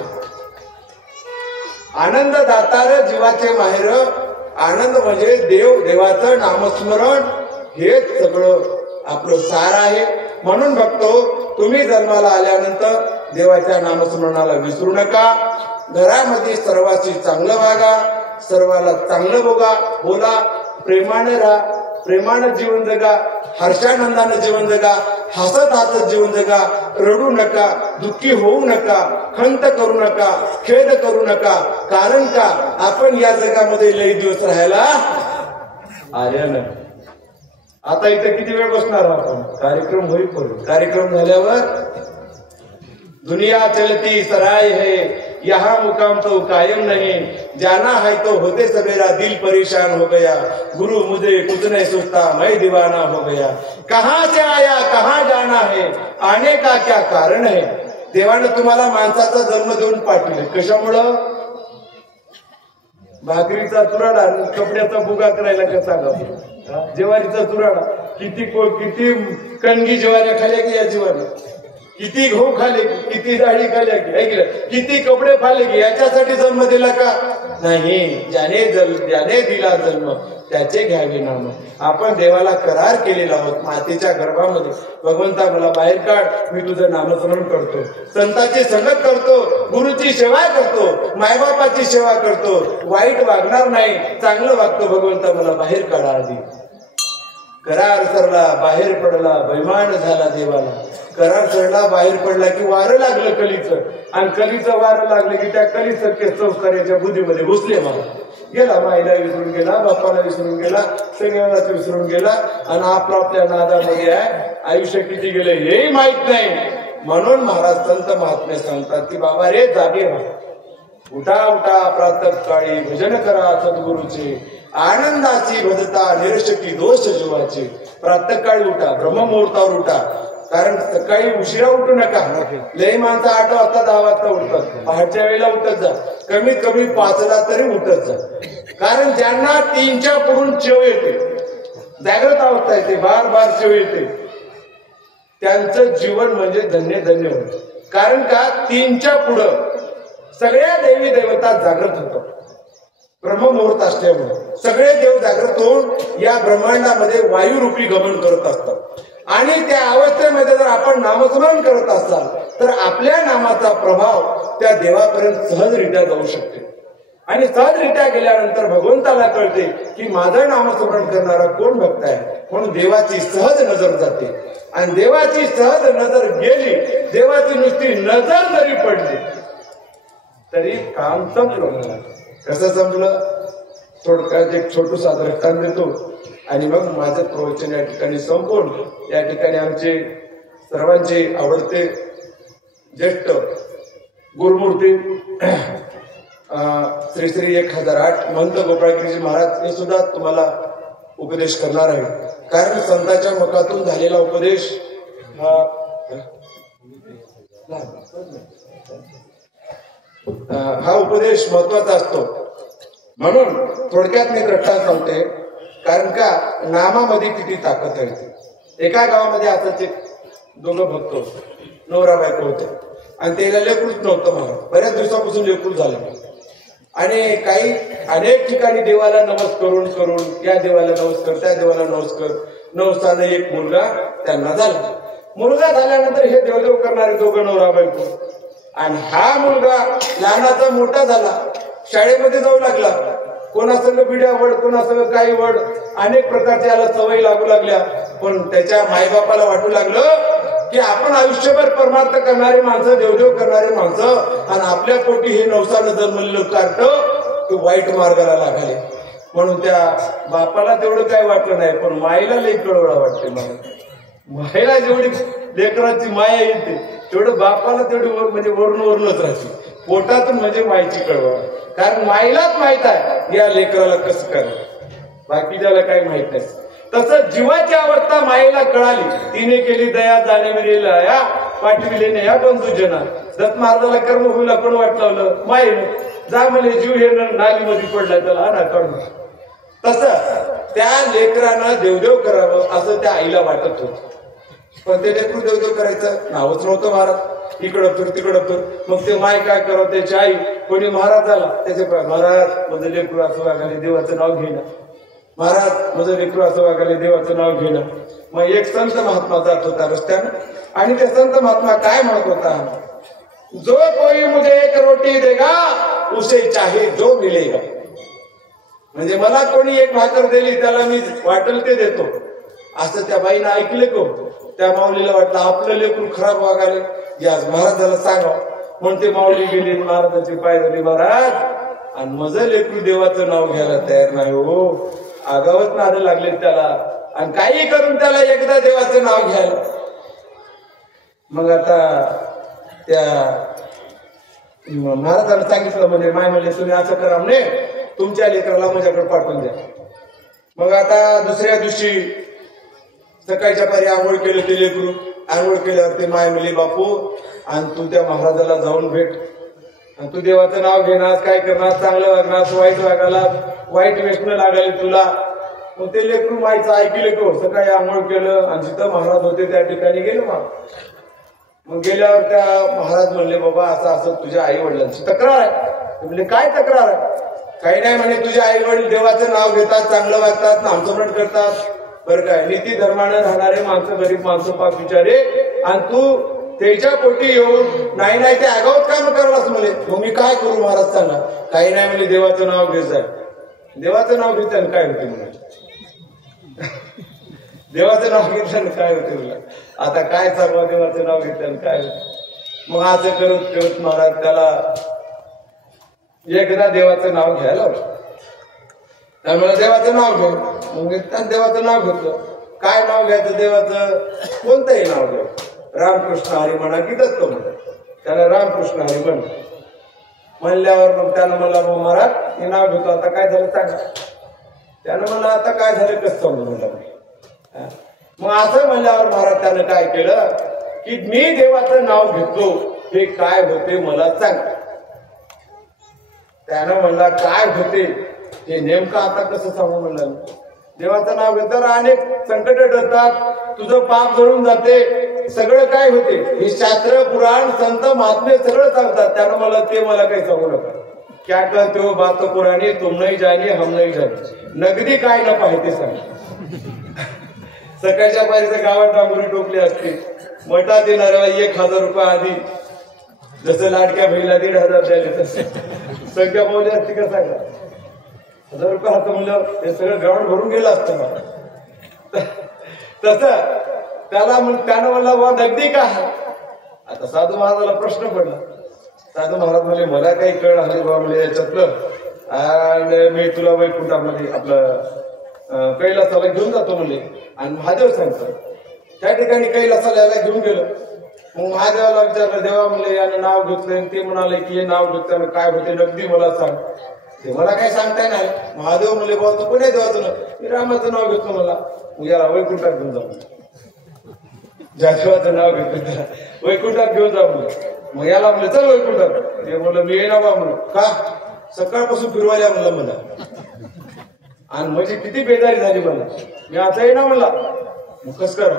आनंद दातार जीवाचे माहेर. आनंद म्हणजे देव, देवाचं नामस्मरण हेच सगळं आपलं सार आहे. म्हणून बघतो, तुम्ही जन्माला आल्यानंतर देवाच्या नामस्मरणाला विसरू नका. घरामध्ये सर्वांशी चांगलं वागा, सर्वाला चांगलं बोला, प्रेमाने राहा, प्रेमानं जीवन जगा, हर्षानंदानं जीवन जगा, हसत हसत जीवन जगा. रडू नका, दुःखी होऊ नका, खंत करू नका, खेद करू नका. कारण का? आपण या जगामध्ये लई दिवस राहायला आले नाही. आता इथे किती वेळ बसणार आपण? कार्यक्रम होईपर्यंत. कार्यक्रम झाल्यावर दुनिया चलती सराय है, यहाँ मुकाम तो कायम नहीं, जाना है तो होते सवेरा दिल परेशान हो गया, गुरु मुझे कुछ नहीं सोचता मैं दीवाना हो गया. कहाँ से आया कहाँ जाना है, आने का क्या कारण है. देवानं तुम्हाला माणसाचा जन्म देऊन पाठवले. कशामुळं? भाकरीचा चुराडा, कपड्याचा बुगा करायला कसा का? ज्वारीचा चुराडा. किती कणगी ज्वाऱ्या खाल्या की या जीवाने, किती गहू खाले, किती डाळी खाल्या की, किती कपडे फाले की, याच्यासाठी जन्म दिला का? नाही. ज्याने दिला जन्म त्याचे घ्यावे नाम. आपण देवाला करार केलेला आहोत मातेच्या गर्भामध्ये. भगवंता मला बाहेर काढ, मी तुझं नामस्मरण करतो, संतांची संगत करतो, गुरुची सेवा करतो, मायबापाची सेवा करतो, वाईट वागणार नाही, चांगलं वागतो. भगवंता मला बाहेर काढा. आधी करार सरला बाहेर पडला, बैमान झाला देवाला. करार सरला बाहेर पडला की वारं लागलं कलीचं, आणि कलीचं वारं लागलं की त्या कलीचं संस्काराच्या बुद्धीमध्ये घुसले. मला गेला, माईला विसरून गेला, बापाला विसरून गेला, सगळ्याला विसरून गेला, आणि आपल्या नादामध्ये आहे. आयुष्य किती गेले हेही माहित नाही. म्हणून महाराज संत महात्मे सांगतात की बाबा रे, जागे राहा, उठा उठा प्रातःकाळी, भजन करा सद्गुरूचे, आनंदाची भजता निरशकी दोष जीवाचे. प्रातःकाळी उठा, ब्रह्ममुहूर्तावर उठा. कारण सकाळी उशिरा उठू नका. लई माणसं 8 वाजता 10 वाजता उठतात. पहाटच्या वेळेला उठत जा, कमीत कमी 5ला तरी उठत जा. कारण ज्यांना 3च्या पुढून चेव येते, जागृत अवस्था येते, बार चेव येते, त्यांचं जीवन म्हणजे धन्य धन्य होतं. कारण का? 3च्या पुढं सगळ्या देवी देवता जागृत होतात. ब्रह्ममुहूर्त असल्यामुळे सगळे देव जागृत होऊन या ब्रह्मांडामध्ये वायुरूपी गमन करत असतात. आणि त्या अवस्थेमध्ये जर आपण नामस्मरण करत असाल तर आपल्या नामाचा प्रभाव त्या देवापर्यंत सहजरित्या जाऊ शकते. आणि सहजरित्या गेल्यानंतर भगवंताला कळते की माझं नामस्मरण करणारा कोण भक्त आहे. म्हणून देवाची सहज नजर जाते. आणि देवाची सहज नजर गेली, देवाची नुसती नजर जरी पडली तरी काम संपलं. कसं संपलं? थोडक्यात एक छोटूसा दृष्टांत देतो आणि मग माझं प्रवचन या ठिकाणी संपून, या ठिकाणी आमचे सर्वांचे आवडते ज्येष्ठ गुरुमूर्ती श्री श्री 1008 महंत गोपाळगिरीजी महाराज हे सुद्धा तुम्हाला उपदेश करणार आहे. कारण संतांच्या मुखातून झालेला उपदेश हा उपदेश महत्वाचा असतो. म्हणून थोडक्यात मी दृष्टांत सांगते. कारण का? नामामध्ये किती ताकद आहे. एका गावामध्ये असाच एक 2 भक्त होते, नवरा बायको होते, आणि त्याला लेकरूच नव्हतं. मला बऱ्याच दिवसापासून लेकरू झालं. आणि अनेक ठिकाणी देवाला नमस्कार करून या देवाला नमस्कार, त्या देवाला नमस्कार, नवसानं एक मुलगा त्यांना झाला. मुलगा झाल्यानंतर हे देवदेव करणारे 2 नवरा बायको. आणि हा मुलगा लहानाचा मोठा झाला, शाळेमध्ये जाऊ लागला. कोणासंग बिड्या वड, कोणासंग काही वड, अनेक प्रकारच्या याला सवयी लागू लागल्या. पण त्याच्या मायबापाला वाटू लागलं की आपण आयुष्यभर परमार्थ करणारे माणसं, देवदेव करणारे माणसं, आणि आपल्या पोटी हे नवसानं जन्मलेलं कार्ट वाईट मार्गाला लागले. म्हणून त्या बापाला तेवढं काय वाटलं नाही, पण माईला लई कळवळा वाटते. माईला जेवढी लेकराची माया येते तेवढं बापाला तेवढी म्हणजे वरूनच राहते. पोटातून म्हणजे माईची कळवळ. कारण माईलाच माहित आहे या लेकराला कसं करायचं. बाकीच्याला काही माहित नाही. तसं जीवाची अवस्था मायेला कळाली, तिने केली दया जाणीविलेला या पाठविलेने या बंधूजना. दत्त महाराजाला कर्मभूमीला कोण वाट लावलं? मायेने. जा म्हणे जीव हे नालीमध्ये पडला त्याला आणा काढून. तसं त्या लेकरानं देवदेव करावं असं त्या आईला वाटत होत. पण ते लेकरू देवदेव करायचं नावच नव्हतं महाराज. इकडं फिर तिकडं फिर. मग ते माय काय करावं? त्याची आई कोणी महाराज आला त्याचे महाराज माझं लेकरू असं वागाले देवाचं नाव घेणं, महाराज माझं लेकरू असं वागाले देवाचं नाव घेणं. मग एक संत महात्मा जात होता रस्त्यानं आणि ते संत महात्मा काय म्हणत होता? जो कोई मुझे एक रोटी देगा उसे चाहे जो मिलेगा. म्हणजे मला कोणी एक भाकर दिली त्याला मी वाटेल ते देतो. असं त्या बाईनं ऐकले को. त्या माऊलीला वाटलं आपलं लेकरू खराब वागाले, या महाराजाला सांगावं. म्हणून ते माऊली गेली, महाराजाची पाय झाली. महाराज आणि माझं लेकरू देवाचं नाव घ्यायला तयार नाही हो. आगावच नारे लागले त्याला आणि काही करून त्याला एकदा देवाचं नाव घ्यायला. मग आता त्या महाराजांना सांगितलं म्हणजे माय म्हणले तुम्ही असं करा म्हणे तुमच्या लेकराला माझ्याकडे पाठवून द्या. मग आता दुसऱ्या दिवशी सकाळच्या पारी आंघोळ केलं ते लेकरू. आंघोळ केल्यावर ते माय म्हणली बापू आणि तू त्या महाराजाला जाऊन भेट आणि तू देवाचं नाव घेणार, काय करणार, चांगलं वागणार, वाईट वागायला, वाईट व्यसन लागायला तुला. मग ते लेकरू माईचं ऐकलं को. सकाळी आंघोळ केलं आणि जिथं महाराज होते त्या ठिकाणी गेलो. मग गेल्यावर त्या महाराज म्हणले बाबा असं असं तुझ्या आई वडिलांची तक्रार आहे. म्हणजे काय तक्रार आहे? काही नाही म्हणे तुझे आई वडील देवाचं नाव घेतात, चांगलं वागतात, नामस्मरण करतात, बरं काय नीती धर्मानं राहणारे माणसं, गरीब माणसं पाक विचारे, आणि तू त्याच्या पोटी येऊन नाही नाही ते आगावत काम करायलाच म्हणे. मग मी काय करू महाराज सांगा? काही नाही म्हणजे देवाचं नाव घेत जाय. देवाचं नाव घेताना काय होते म्हणे? देवाचं नाव घेतल्यानं काय होते मला? आता काय सांगा देवाचं नाव घेतल्यानं काय होते? मग असं करत करत महाराज त्याला एकदा देवाचं नाव घ्यायला होतं. त्यामुळे देवाचं नाव घेऊ. मग त्यानं देवाचं नाव घेतलं. काय नाव घ्यायचं देवाचं? कोणतंही नाव घ्या. रामकृष्ण हरी म्हणा की दत्त म्हणा. त्याला रामकृष्ण हरी म्हण म्हणल्यावर मग त्यानं मला मग महाराज हे नाव घेतो आता काय झालं सांगा. त्यानं मला आता काय झालं कसं समजून म्हणलं. मग असं म्हणल्यावर महाराज त्यानं काय केलं की मी देवाचं नाव घेतो हे काय होते मला सांग. त्यानं म्हणला काय होते हे नेमकं आता कसं सांगू म्हणलं. देवाचं नाव घेताना अनेक संकट टळतात, तुझं पाप जळून जाते, सगळं काय होते हे शास्त्र पुराण संत महात्मे सगळं सांगतात. त्यानं मला ते मला काही सांगू नका. क्या कहते हो बात पुराणी तुम नाही जाणे हम नाही जाणे. नगदी काय न पाहिजे सांग. सकाळच्या पारीच्या गावात डांगुरी टोकली असते. मठात देणाऱ्याला 1000 रुपये आधी जसं लाडक्या बहिणीला 1500 द्यायला तसं संख्या पावली असते का सांगा. 1000 रुपये हात म्हणलं हे सगळं ग्राउंड भरून गेलं असतं. तसं त्यानं म्हणला बा नगदी का आहे. आता साधू महाराजाला प्रश्न पडला. साधू महाराज म्हणले मला काही कळ आले बा म्हणजे याच्यातलं आणि मी तुला वैकुंठामध्ये आपलं कैलासाला घेऊन जातो म्हणले. आणि महादेव सांगतो त्या ठिकाणी कैलासाला घेऊन गेलो. मग महादेवाला विचारलं देवा म्हणले यानं नाव घेतलंय. ते म्हणाले की हे नाव घेतल्यानं काय होते नगदी मला सांग. ते मला काय सांगताय नाही. महादेव म्हणले बाबा तू कोणी देवाचं नाव? मी रामाचं नाव घेतलं. मला या वैकुंठात घेऊन जाऊ. ज्या देवाचं नाव घेतलं त्याला वैकुंठात घेऊन जा म्हणलं. मग याला म्हणलं चल वैकुंठात. ते म्हणलं मी येणार बा म्हणलं. का? सकाळपासून फिरवायला म्हणलं मला. आणि म्हणजे किती बेजारी झाली मला. मी आता येणार म्हणला. मग कस कर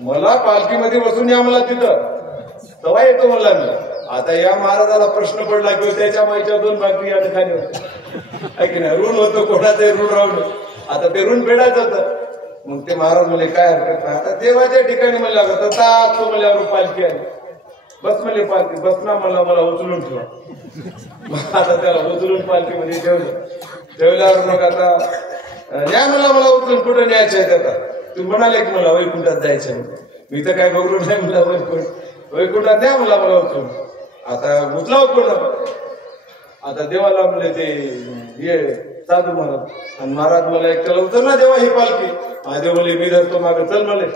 मला पालखीमध्ये बसून या मला तिथं तेव्हा येतो म्हणला मी. आता या महाराजाला प्रश्न पडला की त्याच्या माईच्या 2 भाकरी या खाली होते की नाही. ऋण होतं कोणाचं ऋण राहून आता ते ऋण फेडायचं होतं. मग ते महाराज म्हणले काय हरकत नाही. आता देवाच्या ठिकाणी म्हणलं आता तो म्हणल्यावर पालखी आली. बस म्हणले पालखी बसना म्हणला मला उचलून ठेवा. आता त्याला उचलून पालखीमध्ये ठेवल्यावर मग आता न्या मला उचलून कुठं न्यायचं आहे. आता तुम्ही म्हणाले की मला वैकुंठात जायचं. मी तर काय बघू नाही म्हणला वैकुंठात न्या मला उचलून. आता उचला उचलून. आता देवाला म्हणले ते हे साधू महाराज आणि महाराज मला एकट्याला उचलला देवा ही पालखी. महादेव म्हणले मी धरतो मागे चल म्हणले.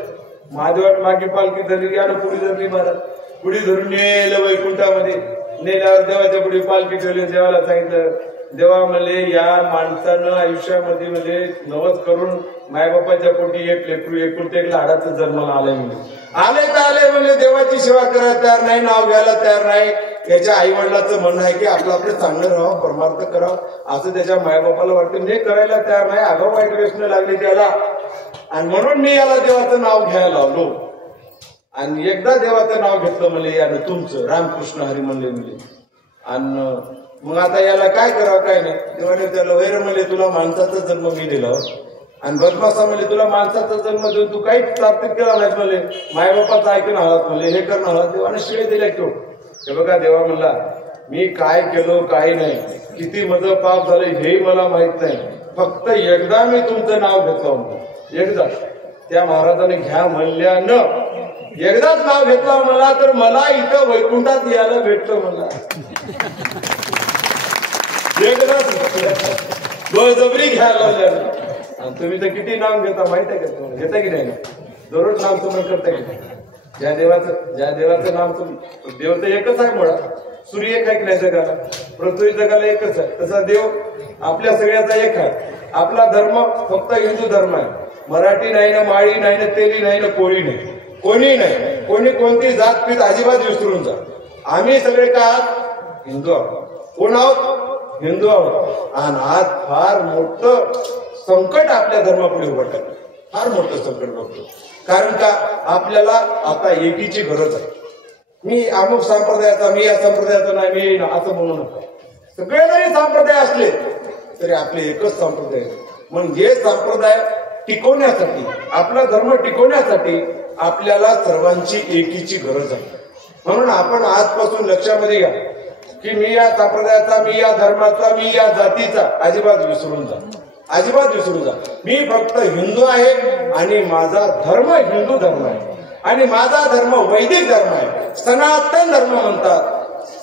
महादेवाने मागे पालखी धरली यानं पुढे धरली. महाराज पुढे धरून नेलं वैकुंठामध्ये. नेल्यावर देवाच्या पुढे पालखी ठेवली. देवाला सांगितलं देवा म्हणले या माणसानं आयुष्यामध्ये म्हणजे नवस करून मायबापाच्या पोटी एक लेकरू एकुलते एक लाडाचं जन्माला आलंय म्हणजे आले म्हणजे देवाची सेवा करायला तयार नाही, नाव घ्यायला तयार नाही. त्याच्या आई वडिलांचं म्हणणं आहे की आपलं चांगलं राहावं, परमार्थ करावं असं त्याच्या मायबापाला वाटतं. हे करायला तयार नाही, आगाऊ वाईट व्यसन लागली त्याला. आणि म्हणून मी याला देवाचं नाव घ्यायला लावलो. आणि एकदा देवाचं नाव घेतलं म्हणले यानं तुमचं रामकृष्ण हरी म्हणले. आणि मग आता याला काय करावं काय नाही. तेव्हा त्याला वैर म्हणले तुला माणसाचा जन्म मी दिला आणि बदमासा म्हणले तुला माणसाचा जन्म देऊन तू काही प्राप्त केला नाही म्हणले, मायबापाचं ऐकून आलात म्हणले, हे करणं आला. देवाने शिळे दिल्या किंवा हे बघा देवा म्हणला मी काय केलो काय नाही, किती माझं पाप झालं हेही मला माहित नाही, फक्त एकदा मी तुमचं नाव घेतलं म्हणलं. एकदा त्या महाराजाने घ्या म्हणल्यानं एकदाच नाव घेतलं मला तर मला इथं वैकुंठात यायला भेटलं म्हणला. एकदाच बळजबरी घ्यायला आणि तुम्ही तर किती नाम घेता माहित आहे का तुम्हाला? घेता की नाही? दररोज नाम तुम्ही करता की नाही? ज्या देवाचं नाम तुम्ही, देव तर एकच आहे मुळात. सूर्य एक आहे की नाही जगाला, पृथ्वी जगाला एकच आहे. तसा देव आपल्या सगळ्याचा एक आहे. आपला धर्म फक्त हिंदू धर्म आहे. मराठी नाही ना, माळी नाही ना, तेली नाही ना, कोळी नाही, कोणी नाही. कोणी कोणती जात पीत अजिबात विसरून जा. आम्ही सगळे का हिंदू आहोत. कोण आहोत? हिंदू आहोत. आणि आज फार मोठं संकट आपल्या धर्मापुढे उभं टाकलं, फार मोठं संकट बघतो. कारण का आपल्याला आता एकीची गरज आहे. मी अमुक संप्रदायाचा, मी या संप्रदायाचा नाही, मी असं म्हणू नका. सगळे जरी संप्रदाय असले तरी आपले एकच संप्रदाय. म्हणून हे संप्रदाय टिकवण्यासाठी, आपला धर्म टिकवण्यासाठी आपल्याला सर्वांची एकीची गरज आहे. म्हणून आपण आजपासून लक्षामध्ये घ्या की मी या संप्रदायाचा, मी या धर्माचा, मी या जातीचा अजिबात विसरून जा, अजिबात विसरू जा. मी फक्त हिंदू आहे आणि माझा धर्म हिंदू धर्म आहे आणि माझा धर्म वैदिक धर्म आहे. सनातन धर्म म्हणतात.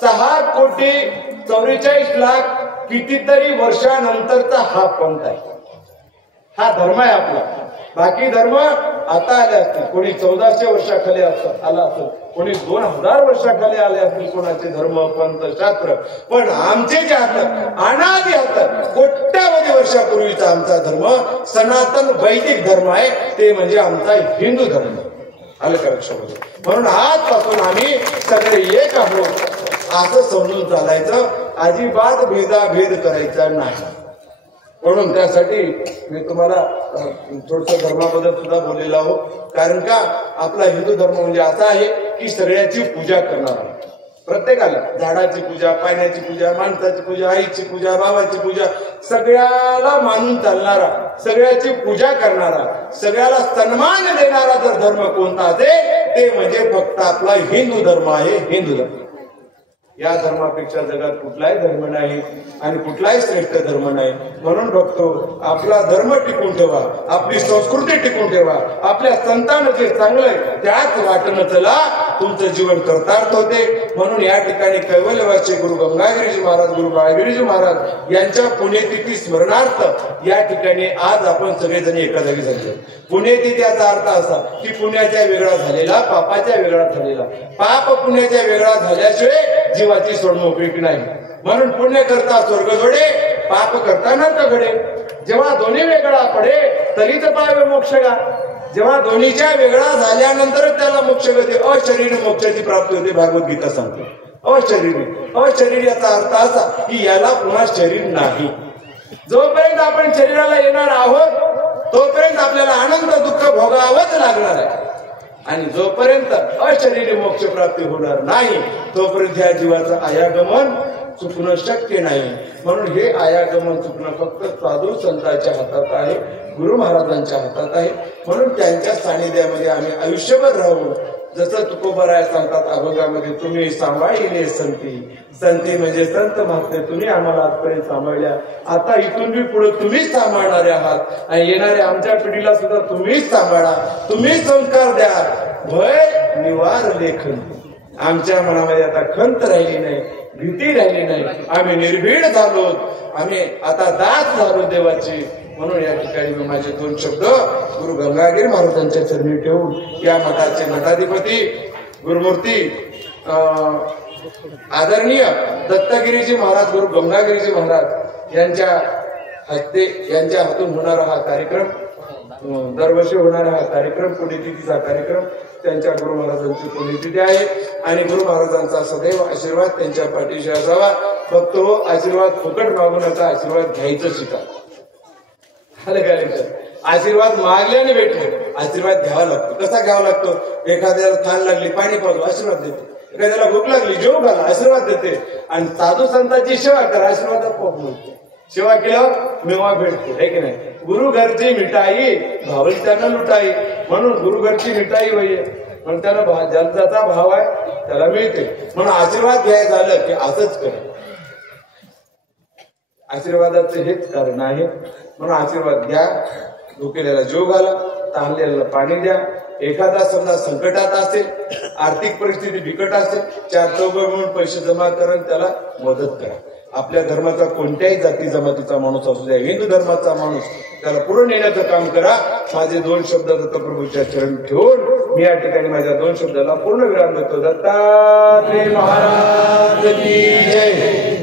6,44,00,000 कितीतरी वर्षानंतरचा हा पंथ आहे, हा धर्म आहे आपला. बाकी धर्म आता आले असतील, कोणी 1400 वर्षाखाली आला असेल, कोणी 2000 वर्षाखाली आले असतील कोणाचे धर्म पंथ शास्त्र. पण आमचे जे हातात अनादी हातात कोट्यावधी वर्षापूर्वीचा आमचा धर्म सनातन वैदिक धर्म आहे, ते म्हणजे आमचा हिंदू धर्म. आलं का लक्षामध्ये? म्हणून आजपासून आम्ही सगळे एक आहोत असं समजून चालायचं, अजिबात भेदाभेद करायचा नाही. म्हणून त्यासाठी मी तुम्हाला थोडस धर्माबद्दल सुद्धा बोललेलो आहोत. कारण का आपला हिंदू धर्म म्हणजे असा आहे की सगळ्याची पूजा करणारा, प्रत्येकाला झाडाची पूजा, पाण्याची पूजा, माणसाची पूजा, आईची पूजा, बाबाची पूजा, सगळ्याला मानून चालणारा, सगळ्याची पूजा करणारा, सगळ्याला सन्मान देणारा जर धर्म कोणता असेल ते म्हणजे फक्त आपला हिंदू धर्म आहे. हिंदू धर्म या धर्मापेक्षा जगात कुठलाही धर्म नाही आणि कुठलाही श्रेष्ठ धर्म नाही. म्हणून बघतो आपला धर्म टिकून ठेवा, आपली संस्कृती टिकून ठेवा, आपल्या संतान जे चांगलंय त्याच वाटणं चला, तुमचं जीवन कर्तार्थ होते. म्हणून या ठिकाणी कैवल्यवासी गुरु गंगागिरीजी महाराज, गुरु बाळगिरीजी महाराज यांच्या पुण्यतिथी स्मरणार्थ या ठिकाणी आज आपण सगळेजण एका जागी झाले. पुण्यतिथी याचा अर्थ असा की पुण्याच्या वेगळा झालेला, पापाच्या वेगळा झालेला. पाप पुण्याच्या वेगळा झाल्याशिवाय जीवाची सोडमोकळी नाही. म्हणून पुण्य करता स्वर्ग जोडे, पाप करता नरक घडे. जेव्हा दोन्ही वेगळा पडे तरीच पावे मोक्ष गा. जेव्हा दोन्हीच्या वेगळा झाल्यानंतर त्याला मोक्ष गती, अशरीर मोक्षाची प्राप्ती होते. भागवत गीता सांगते अशरीर याचा अर्थ असा की याला पुन्हा शरीर नाही. जोपर्यंत आपण शरीराला येणार आहोत तोपर्यंत आपल्याला आनंद दुःख भोगावंच लागणार आहे. आणि जोपर्यंत अशरीरी मोक्ष प्राप्ती होणार नाही तोपर्यंत या जीवाचं आयागमन चुकणं शक्य नाही. म्हणून हे आयागमन चुकणं फक्त साधू संतांच्या हातात आहे, गुरु महाराजांच्या हातात आहे. म्हणून त्यांच्या सानिध्यामध्ये आम्ही आयुष्यभर राहू. जसं तुकोबराय सांगतात अभंगामध्ये, तुम्ही सांभाळिले संती, संती म्हणजे संत महात्मे, तुम्ही आम्हाला आजपर्यंत सांभाळल्या, आता इथून बी पुढे तुम्हीच सांभाळणारे आहात आणि येणाऱ्या आमच्या पिढीला सुद्धा तुम्हीच सांभाळा, तुम्हीच संस्कार द्या. भय निवार लेखन, आमच्या मनामध्ये आता खंत राहिली नाही, भीती राहिली नाही. आम्ही निर्भीड झालो, आम्ही आता दास झालो देवाची. म्हणून या ठिकाणी मी माझे 2 शब्द गुरु गंगागिरी महाराजांच्या चरणी ठेवून या मठाचे मठाधिपती गुरुमूर्ती आदरणीय दत्तगिरीजी महाराज, गुरु गंगागिरीजी महाराज यांच्या हस्ते यांच्या हातून होणारा हा कार्यक्रम, दरवर्षी होणारा हा कार्यक्रम, पुण्यतिथीचा कार्यक्रम त्यांच्या गुरु महाराजांची पुण्यतिथी आहे आणि गुरु महाराजांचा सदैव आशीर्वाद त्यांच्या पाठीशी असावा. फक्त हो, आशीर्वाद फुकट मागू नका, आशीर्वाद घ्यायचं शिका. आशीर्वाद मागल्याने भेटतो, आशीर्वाद घ्यावा लागतो. कसा घ्यावा लागतो? एखाद्याला थान लागली, पाणी पाजू, आशीर्वाद देते. एखाद्याला भूक लागली, जेव घाला, आशीर्वाद देते. आणि साधू संतांची सेवा करा, आशीर्वाद आपोआप मिळतो. सेवा केल्यावर मेवा भेटतो, आहे की नाही? गुरु घरची मिठाई भावल त्यांना लुटाई, म्हणून गुरु घरची मिठाई होई, म्हणून त्याला ज्याचा भाव आहे त्याला मिळते. म्हणून आशीर्वाद घ्यायचं झालं की असंच करा. आशीर्वादाचं हेच कारण आहे. म्हणून आशीर्वाद घ्या, भुकेल्याला जेव घाला, तहानलेल्याला पाणी द्या. एखादा समजा संकटात असेल, आर्थिक परिस्थिती बिकट असेल, 4 चौघं म्हणून पैसे जमा करा, त्याला मदत करा. आपल्या धर्माचा कोणत्याही जाती जमातीचा माणूस असू द्या, हिंदू धर्माचा माणूस, त्याला पुढे नेण्याचं काम करा. माझे 2 शब्द दत्तप्रभूच्या चरण ठेवून मी या ठिकाणी माझ्या 2 शब्दाला पूर्ण विराम देतो. दत्तात्रेय महाराज की जय.